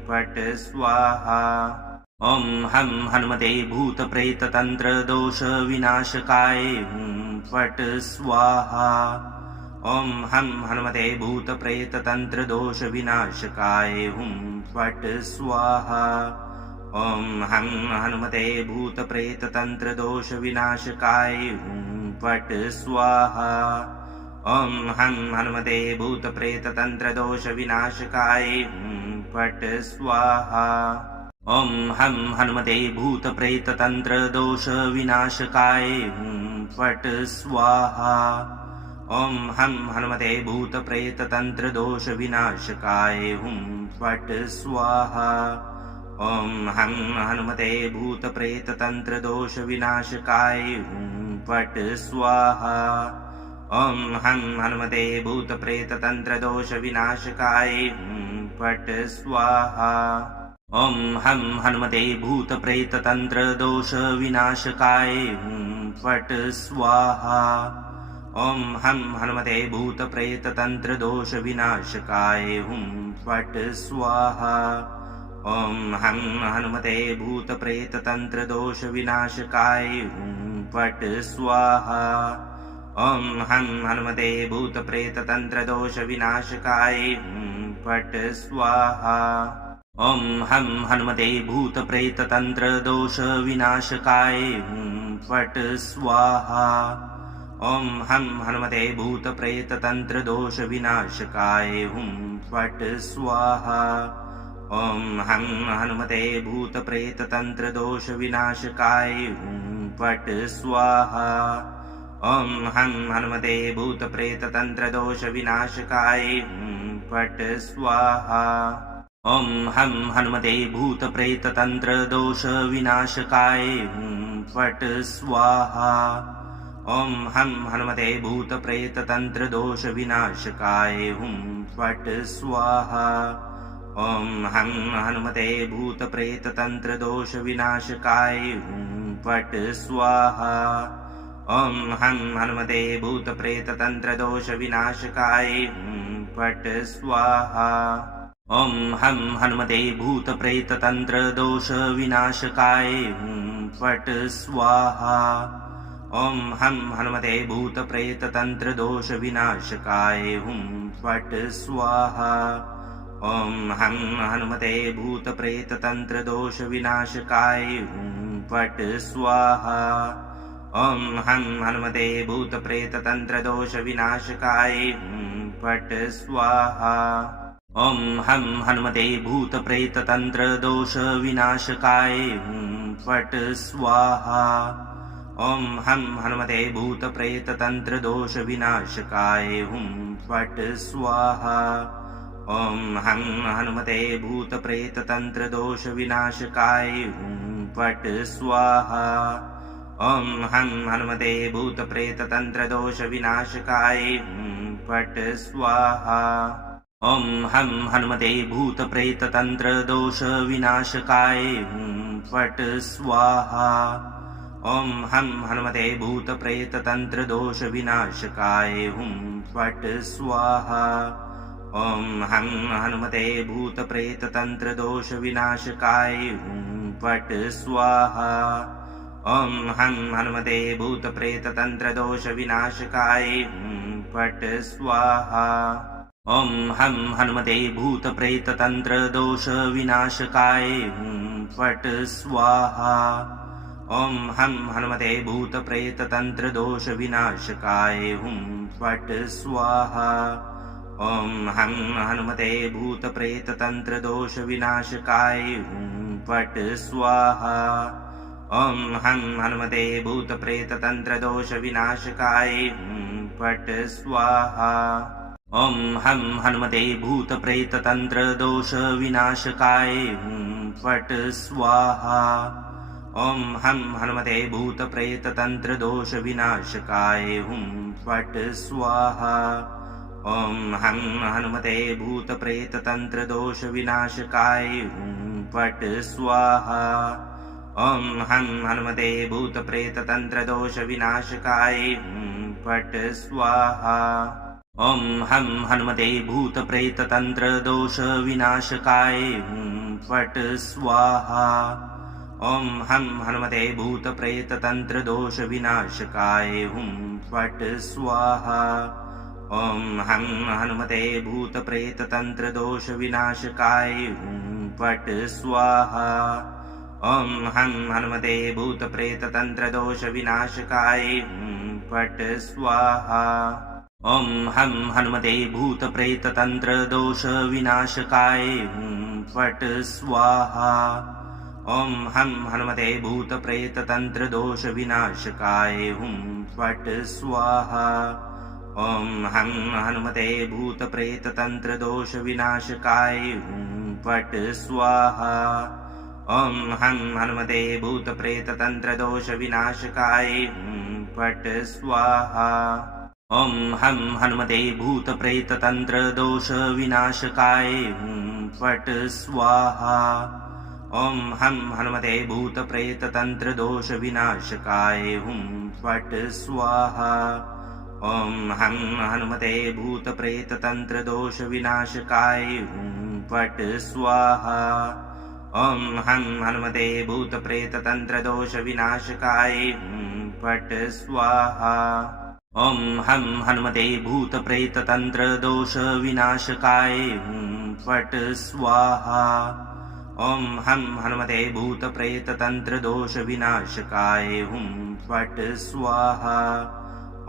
फट् स्वाहा ॐ हं हनुमते भूतप्रेततन्त्रदोषविनाशकाय फट् स्वाहा ॐ हं हनुमते भूतप्रेततन्त्रदोषविनाशकाय फट् स्वाहा ॐ हं हनुमते भूतप्रेततन्त्रदोषविनाशकाय फट् स्वाहा ॐ हं हनुमते भूतप्रेततन्त्रदोषविनाशकाय फट् स्वाहा ॐ हं हनुमते भूतप्रेततन्त्रदोषविनाशकाय फट् स्वाहा ॐ हं हनुमते भूतप्रेततन्त्रदोषविनाशकाय फट् स्वाहा ॐ हं हनुमते भूतप्रेततन्त्रदोषविनाशकाय फट् स्वाहा ॐ हं हनुमते भूतप्रेततन्त्रदोषविनाशकाय फट् स्वाहा ॐ हं हनुमते भूतप्रेततन्त्रदोषविनाशकाय फट् स्वाहा ॐ हं हनुमते भूतप्रेततन्त्रदोषविनाशकाय फट् स्वाहा ॐ हं हनुमते भूतप्रेततन्त्रदोषविनाशकाय फट् स्वाहा ॐ हं हनुमते भूतप्रेततन्त्रदोषविनाशकाय फट् स्वाहा ॐ हं हनुमते भूतप्रेततन्त्रदोषविनाशकाय हुं फट् स्वाहा। ॐ हं हनुमते भूतप्रेततन्त्रदोषविनाशकाय हुं फट् स्वाहा। ॐ हं हनुमते भूतप्रेततन्त्रदोषविनाशकाय हुं फट् स्वाहा। ॐ हं हनुमते भूतप्रेततन्त्रदोषविनाशकाय हुं फट् स्वाहा। ॐ हं हनुमते भूतप्रेततन्त्रदोषविनाशकाय हुं फट् स्वाहा। ॐ हं हनुमते भूतप्रेततन्त्रदोषविनाशकाय हुं फट् स्वाहा। ॐ हं हनुमते भूतप्रेततन्त्रदोषविनाशकाय हुं फट् स्वाहा। ॐ हं हनुमते भूतप्रेततन्त्रदोषविनाशकाय हुं फट् स्वाहा। ॐ हं हनुमते भूतप्रेततन्त्रदोषविनाशकाय हुं फट् स्वाहा। ॐ हं हनुमते भूतप्रेततन्त्रदोषविनाशकाय हुं फट् स्वाहा। ॐ हं हनुमते भूतप्रेततन्त्रदोषविनाशकाय हुं फट् स्वाहा। ॐ हं हनुमते भूतप्रेततन्त्रदोषविनाशकाय हुं फट् स्वाहा। ॐ हं हनुमते भूतप्रेततन्त्रदोषविनाशकाय हुं फट् स्वाहा। ॐ हं हनुमते भूतप्रेततन्त्रदोषविनाशकाय हुं फट् स्वाहा। ॐ हं हनुमते भूतप्रेततन्त्रदोषविनाशकाय हुं फट् स्वाहा। ॐ हं हनुमते भूतप्रेततन्त्रदोषविनाशकाय हुं फट् स्वाहा। ॐ हं हनुमते भूतप्रेततन्त्रदोषविनाशकाय हुं फट् स्वाहा। ॐ हं हनुमते भूतप्रेततन्त्रदोषविनाशकाय हुं फट् स्वाहा। ॐ हं हनुमते भूतप्रेततन्त्रदोषविनाशकाय हुं फट् स्वाहा। ॐ हं हनुमते भूतप्रेततन्त्रदोषविनाशकाय हुं फट् स्वाहा। ॐ हं हनुमते भूतप्रेततन्त्रदोषविनाशकाय हुं फट् स्वाहा। ॐ हं हनुमते भूतप्रेततन्त्रदोषविनाशकाय हुं फट् स्वाहा। ॐ हं हनुमते भूतप्रेततन्त्रदोषविनाशकाय हुं फट् स्वाहा। ॐ हं हनुमते भूतप्रेततन्त्रदोषविनाशकाय हुं फट् स्वाहा। ॐ हं हनुमते भूतप्रेततन्त्रदोषविनाशकाय हुं फट् स्वाहा। ॐ हं हनुमते भूतप्रेततन्त्रदोषविनाशकाय हुं फट् स्वाहा। ॐ हं हनुमते भूतप्रेततन्त्रदोषविनाशकाय हुं फट् स्वाहा। ॐ हं हनुमते भूतप्रेततन्त्रदोषविनाशकाय हुं फट् स्वाहा। ॐ हं हनुमते भूतप्रेततन्त्रदोषविनाशकाय हुं फट् स्वाहा। ॐ हं हनुमते भूतप्रेततन्त्रदोषविनाशकाय हुं फट् स्वाहा। ॐ हं हनुमते भूतप्रेततन्त्रदोषविनाशकाय हुं फट् स्वाहा। ॐ हं हनुमते भूतप्रेततन्त्रदोषविनाशकाय हुं फट् स्वाहा। ॐ हं हनुमते भूतप्रेततन्त्रदोषविनाशकाय हुं फट् स्वाहा। ॐ हं हनुमते भूतप्रेततन्त्रदोषविनाशकाय हुं फट् स्वाहा। ॐ हं हनुमते भूतप्रेततन्त्रदोषविनाशकाय हुं फट् स्वाहा। ॐ हं हनुमते भूतप्रेततन्त्रदोषविनाशकाय हुं फट् स्वाहा। ॐ हं हनुमते भूतप्रेततन्त्रदोषविनाशकाय हुं फट् स्वाहा। ॐ हं हनुमते भूतप्रेततन्त्रदोषविनाशकाय हुं फट् स्वाहा। ॐ हं हनुमते भूतप्रेततन्त्रदोषविनाशकाय हुं फट् स्वाहा। ॐ हं हनुमते भूतप्रेततन्त्रदोषविनाशकाय हुं फट् स्वाहा। ॐ हं हनुमते भूतप्रेततन्त्रदोषविनाशकाय हुं फट् स्वाहा। ॐ हं हनुमते भूतप्रेततन्त्रदोषविनाशकाय हुं फट् स्वाहा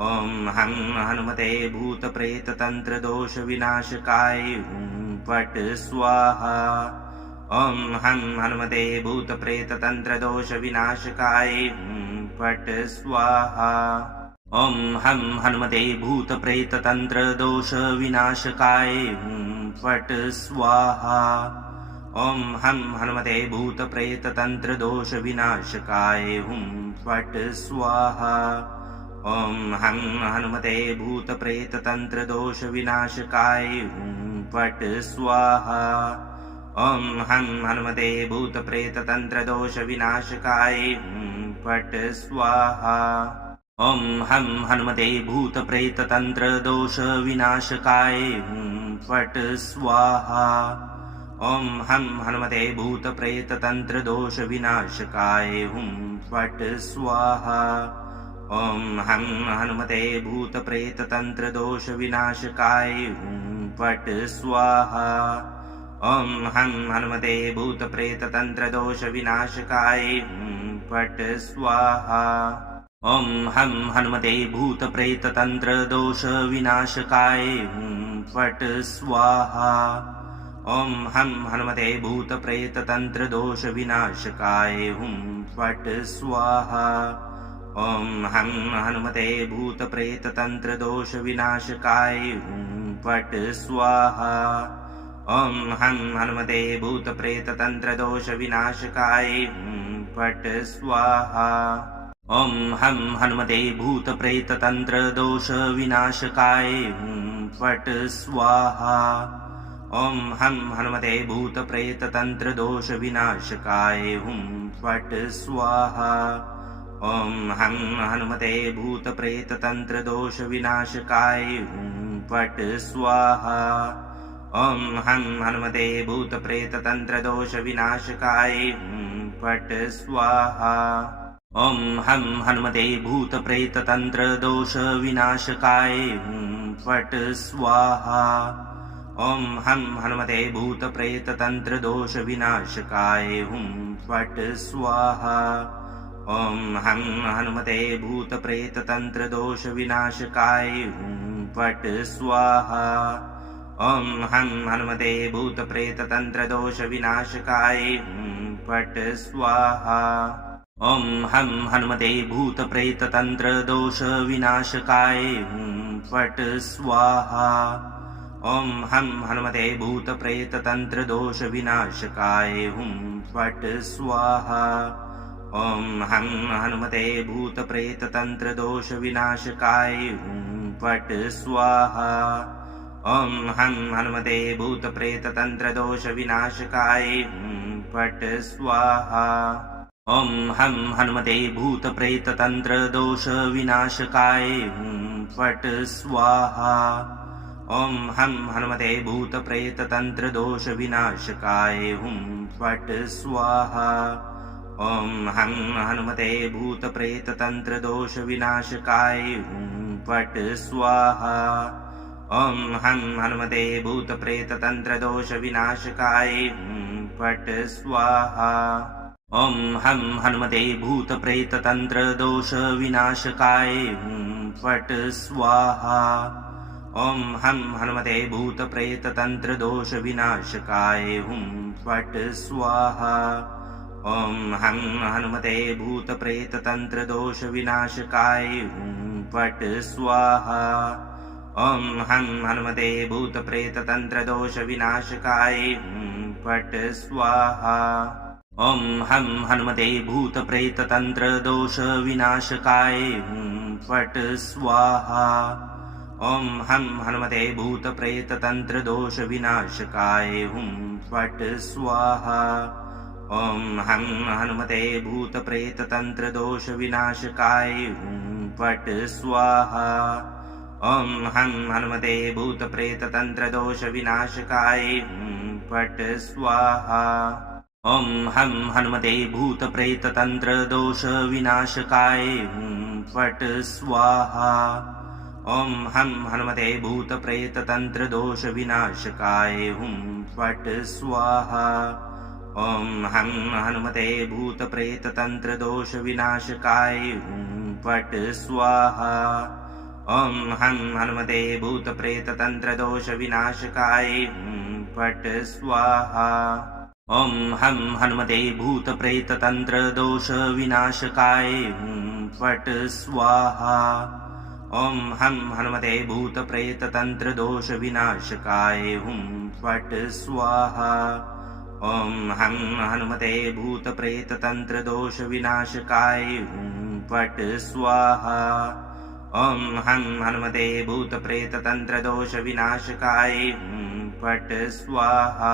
ॐ हं हनुमते भूतप्रेततन्त्रदोषविनाशकाय हुं फट् स्वाहा ॐ हं हनुमते भूतप्रेततन्त्रदोषविनाशकाय हुं फट् स्वाहा ॐ हं हनुमते भूतप्रेततन्त्रदोषविनाशकाय हुं फट् स्वाहा ॐ हं हनुमते भूतप्रेततन्त्रदोषविनाशकाय हुं फट् स्वाहा ॐ हं हनुमते भूतप्रेततन्त्रदोषविनाशकाय हुं फट् स्वाहा ॐ हं हनुमते भूतप्रेततन्त्रदोषविनाशकाय हुं फट् स्वाहा ॐ हं हनुमते भूतप्रेततन्त्रदोषविनाशकाय हुं फट् स्वाहा ॐ हं हनुमते भूतप्रेततन्त्रदोषविनाशकाय हुं फट् स्वाहा ॐ हं हनुमते भूतप्रेततन्त्रदोषविनाशकाय हुं फट् स्वाहा ॐ हं हनुमते भूतप्रेततन्त्रदोषविनाशकाय हुं फट् स्वाहा ॐ हं हनुमते भूतप्रेततन्त्रदोषविनाशकाय हुं फट् स्वाहा ॐ हं हनुमते भूतप्रेततन्त्रदोषविनाशकाय हुं फट् स्वाहा ॐ हं हनुमते भूतप्रेततन्त्रदोषविनाशकाय हुं फट् स्वाहा ॐ हं हनुमते भूतप्रेततन्त्रदोषविनाशकाय हुं फट् स्वाहा ॐ हं हनुमते भूतप्रेततन्त्रदोषविनाशकाय हुं फट् स्वाहा ॐ हं हनुमते भूतप्रेततन्त्रदोषविनाशकाय हुं फट् स्वाहा ॐ हं हनुमते भूतप्रेततन्त्रदोषविनाशकाय हुं फट् स्वाहा ॐ हं हनुमते भूतप्रेततन्त्रदोषविनाशकाय हुं फट् स्वाहा ॐ हं हनुमते भूतप्रेततन्त्रदोषविनाशकाय हुं फट् स्वाहा ॐ हं हनुमते भूतप्रेततन्त्रदोषविनाशकाय हुं फट् स्वाहा ॐ हं हनुमते भूतप्रेततन्त्रदोषविनाशकाय हुं फट् स्वाहा ॐ हं हनुमते भूतप्रेततन्त्रदोषविनाशकाय हुं फट् स्वाहा ॐ हं हनुमते भूतप्रेततन्त्रदोषविनाशकाय हुं फट् स्वाहा ॐ हं हनुमते भूतप्रेततन्त्रदोषविनाशकाय हुं फट् स्वाहा ॐ हं हनुमते भूतप्रेततन्त्रदोषविनाशकाय हुं फट् स्वाहा ॐ हं हनुमते भूतप्रेततन्त्रदोषविनाशकाय हुं फट् स्वाहा ॐ हं हनुमते भूतप्रेततन्त्रदोषविनाशकाय हुं फट् स्वाहा ॐ हं हनुमते भूतप्रेततन्त्रदोषविनाशकाय हुं फट् स्वाहा ॐ हं हनुमते भूतप्रेततन्त्रदोषविनाशकाय हुं फट् स्वाहा ॐ हं हनुमते भूतप्रेततन्त्रदोषविनाशकाय हुं फट् स्वाहा ॐ हं हनुमते भूतप्रेततन्त्रदोषविनाशकाय हुं फट् स्वाहा ॐ हं हनुमते भूतप्रेततन्त्रदोषविनाशकाय हुं फट् स्वाहा ॐ हं हनुमते भूतप्रेततन्त्रदोषविनाशकाय हुं फट् स्वाहा ॐ हं हनुमते भूतप्रेततन्त्रदोषविनाशकाय हुं फट् स्वाहा ॐ हं हनुमते भूतप्रेततन्त्रदोषविनाशकाय हुं फट् स्वाहा ॐ हं हनुमते भूतप्रेततन्त्रदोषविनाशकाय हुं फट् स्वाहा ॐ हं हनुमते भूतप्रेततन्त्रदोषविनाशकाय हुं फट् स्वाहा ॐ हं हनुमते भूतप्रेततन्त्रदोषविनाशकाय हुं फट् स्वाहा ॐ हं हनुमते भूतप्रेततन्त्रदोषविनाशकाय हुं फट् स्वाहा ॐ हं हनुमते भूतप्रेततन्त्रदोषविनाशकाय हुं फट् स्वाहा ॐ हं हनुमते भूतप्रेततन्त्रदोषविनाशकाय हुं फट् स्वाहा ॐ हं हनुमते भूतप्रेततन्त्रदोषविनाशकाय हुं फट् स्वाहा ॐ हं हनुमते भूतप्रेततन्त्रदोषविनाशकाय हुं फट् स्वाहा ॐ हं हनुमते भूतप्रेततन्त्रदोषविनाशकाय हुं फट् स्वाहा ॐ हं हनुमते भूतप्रेततन्त्रदोषविनाशकाय हुं फट् स्वाहा ॐ हं हनुमते भूतप्रेततन्त्रदोषविनाशकाय हुं फट् स्वाहा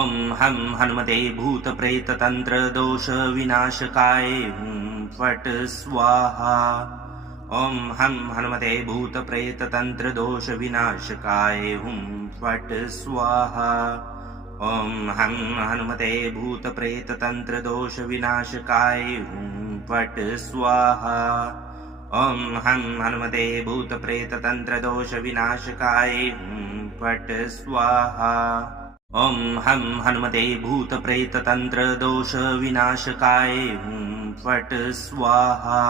ॐ हं हनुमते भूतप्रेततन्त्रदोषविनाशकाय हुं फट् स्वाहा ॐ हं हनुमते भूतप्रेततन्त्रदोषविनाशकाय हुं फट् स्वाहा ॐ हं हनुमते भूतप्रेततन्त्रदोषविनाशकाय हुं फट् स्वाहा ॐ हं हनुमते भूतप्रेततन्त्रदोषविनाशकाय हुं फट् स्वाहा ॐ हं हनुमते भूतप्रेततन्त्रदोषविनाशकाय हुं फट् स्वाहा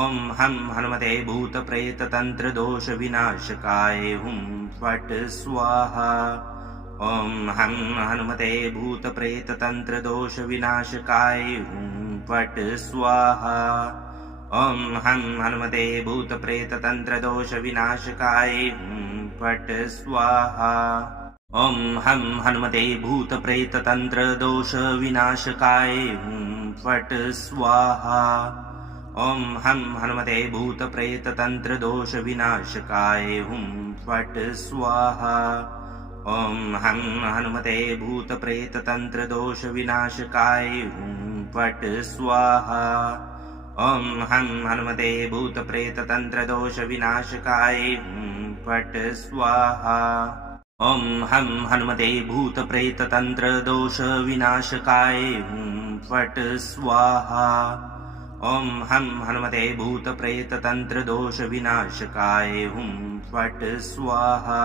ॐ हं हनुमते भूतप्रेततन्त्रदोषविनाशकाय हुं फट् स्वाहा ॐ हं हनुमते भूतप्रेततन्त्रदोषविनाशकाय हुं फट् स्वाहा ॐ हं हनुमते भूतप्रेततन्त्रदोषविनाशकाय हुं फट् स्वाहा ॐ हं हनुमते भूतप्रेततन्त्रदोषविनाशकाय हुं फट् स्वाहा ॐ हं हनुमते भूतप्रेततन्त्रदोषविनाशकाय हुं फट् स्वाहा ॐ हं हनुमते भूतप्रेततन्त्रदोषविनाशकाय हुं फट् स्वाहा ॐ हं हनुमते भूतप्रेततन्त्रदोषविनाशकाय हुं फट् स्वाहा ॐ हं हनुमते भूतप्रेततन्त्रदोषविनाशकाय हुं फट् स्वाहा ॐ हं हनुमते भूतप्रेततन्त्रदोषविनाशकाय हुं फट् स्वाहा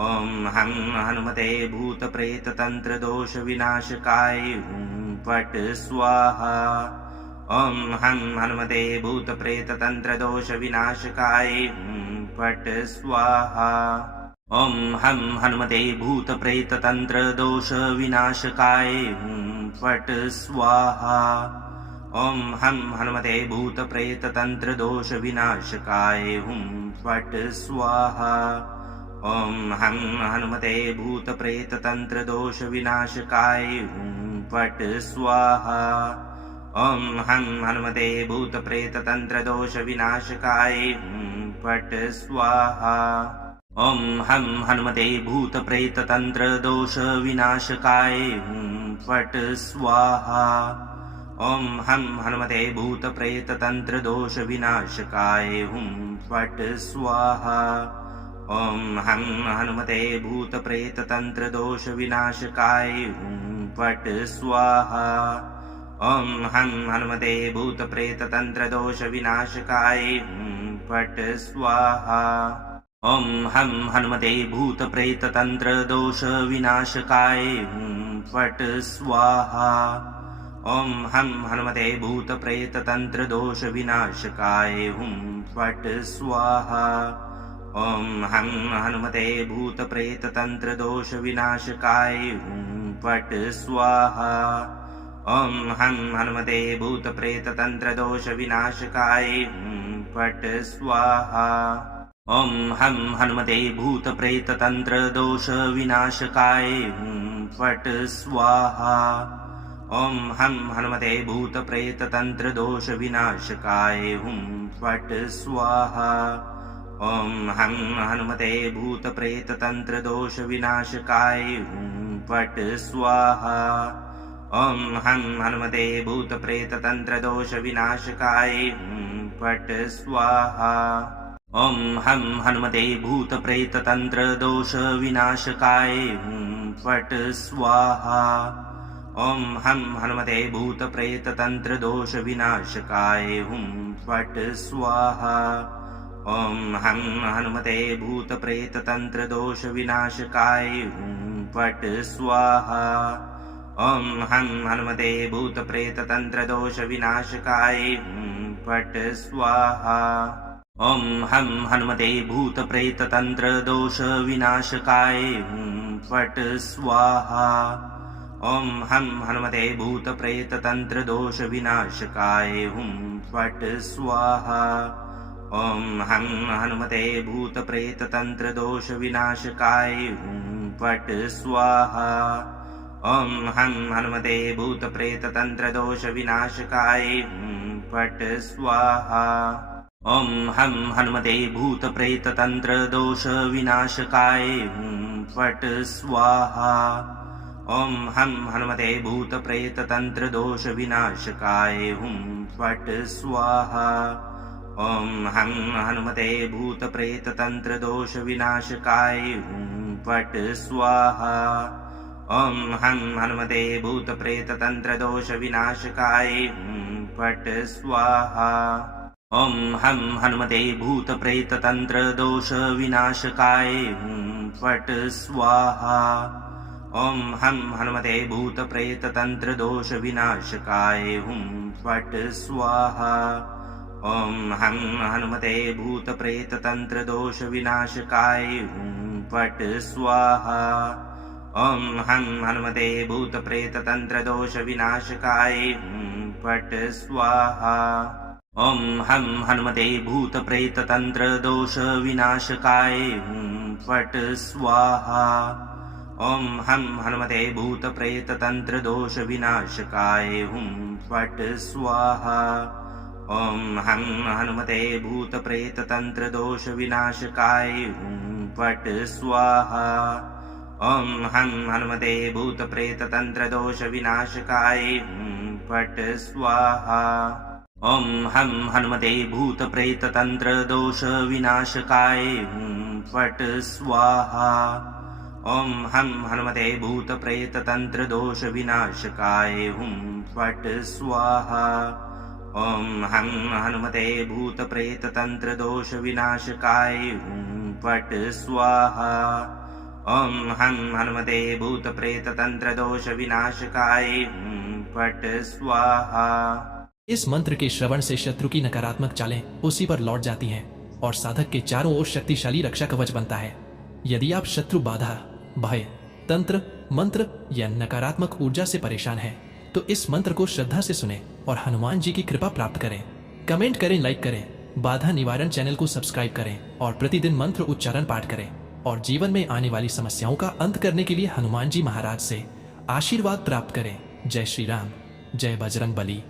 ॐ हं हनुमते भूतप्रेततन्त्रदोषविनाशकाय हुं फट् स्वाहा ॐ हं हनुमते भूतप्रेततन्त्रदोषविनाशकाय हुं फट् स्वाहा ॐ हं हनुमते भूतप्रेततन्त्रदोषविनाशकाय हुं फट् स्वाहा ॐ हं हनुमते भूतप्रेततन्त्रदोषविनाशकाय हुं फट् स्वाहा ॐ हं हनुमते भूतप्रेततन्त्रदोषविनाशकाय हुं फट् स्वाहा ॐ हं हनुमते भूतप्रेततन्त्रदोषविनाशकाय हुं फट् स्वाहा ॐ हं हनुमते भूतप्रेततन्त्रदोषविनाशकाय हुं फट् स्वाहा ॐ हं हनुमते भूतप्रेततन्त्रदोषविनाशकाय हुं फट् स्वाहा ॐ हं हनुमते भूतप्रेततन्त्रदोषविनाशकाय हुं फट् स्वाहा ॐ हं हनुमते भूतप्रेततन्त्रदोषविनाशकाय हुं फट् स्वाहा ॐ हं हनुमते भूतप्रेततन्त्रदोषविनाशकाय हुं फट् स्वाहा ॐ हं हनुमते भूतप्रेततन्त्रदोषविनाशकाय हुं फट् स्वाहा ॐ हं हनुमते भूतप्रेततन्त्रदोषविनाशकाय हुं फट् स्वाहा ॐ हं हनुमते भूतप्रेततन्त्रदोषविनाशकाय हुं फट् स्वाहा ॐ हं हनुमते भूतप्रेततन्त्रदोषविनाशकाय हुं फट् स्वाहा ॐ हं हनुमते भूतप्रेततन्त्रदोषविनाशकाय हुं फट् स्वाहा ॐ हं हनुमते भूतप्रेततन्त्रदोषविनाशकाय हुं फट् स्वाहा ॐ हं हनुमते भूतप्रेततन्त्रदोषविनाशकाय हुं फट् स्वाहा ॐ हं हनुमते भूतप्रेततन्त्रदोषविनाशकाय हुं फट् स्वाहा ॐ हं हनुमते भूतप्रेततन्त्रदोषविनाशकाय हुं फट् स्वाहा ॐ हं हनुमते भूतप्रेततन्त्रदोषविनाशकाय हुं फट् स्वाहा ॐ हं हनुमते भूतप्रेततन्त्रदोषविनाशकाय फट् स्वाहा ॐ हं हनुमते भूतप्रेततन्त्रदोषविनाशकाय फट् स्वाहा ॐ हं हनुमते भूतप्रेततन्त्रदोषविनाशकाय फट् स्वाहा ॐ हं हनुमते भूतप्रेततन्त्रदोषविनाशकाय फट् स्वाहा ॐ हं हनुमते भूतप्रेततन्त्रदोषविनाशकाय फट् स्वाहा ॐ हं हनुमते भूतप्रेततन्त्रदोषविनाशकाय फट् स्वाहा ॐ हं हनुमते भूतप्रेततन्त्रदोषविनाशकाय फट् स्वाहा ॐ हं हनुमते भूतप्रेततन्त्रदोषविनाशकाय फट् स्वाहा ॐ हं हनुमते भूतप्रेततन्त्रदोषविनाशकाय फट् स्वाहा ॐ हं हनुमते भूतप्रेततन्त्रदोषविनाशकाय फट् स्वाहा ॐ हं हनुमते भूतप्रेततन्त्रदोषविनाशकाय फट् स्वाहा ॐ हं हनुमते भूतप्रेततन्त्रदोषविनाशकाय फट् स्वाहा ॐ हं हनुमते भूतप्रेततन्त्रदोषविनाशकाय फट् स्वाहा ॐ हं हनुमते भूतप्रेततन्त्रदोषविनाशकाय फट् स्वाहा ॐ हं हनुमते भूतप्रेततन्त्रदोषविनाशकाय फट् स्वाहा ॐ हं हनुमते भूतप्रेततन्त्रदोषविनाशकाय फट् स्वाहा ॐ हं हनुमते भूतप्रेततन्त्रदोषविनाशकाय फट् स्वाहा ॐ हं हनुमते भूतप्रेततन्त्रदोषविनाशकाय फट् स्वाहा ॐ हं हनुमते भूतप्रेततन्त्रदोषविनाशकाय फट् स्वाहा ॐ हं हनुमते भूतप्रेततन्त्रदोषविनाशकाय फट् स्वाहा ॐ हं हनुमते भूतप्रेततन्त्रदोषविनाशकाय फट् स्वाहा। इस मंत्र के श्रवण से शत्रु की नकारात्मक चालें उसी पर लौट जाती हैं और साधक के चारों ओर शक्तिशाली रक्षा कवच बनता है। यदि आप शत्रु बाधा, भय, तंत्र, मंत्र या नकारात्मक ऊर्जा से परेशान हैं, तो इस मंत्र को श्रद्धा से सुने और हनुमान जी की कृपा प्राप्त करें। कमेंट करें, लाइक करें, बाधा निवारण चैनल को सब्सक्राइब करें और प्रतिदिन मंत्र उच्चारण पाठ करें और जीवन में आने वाली समस्याओं का अंत करने के लिए हनुमान जी महाराज से आशीर्वाद प्राप्त करें। जय श्री राम, जय बजरंग बली।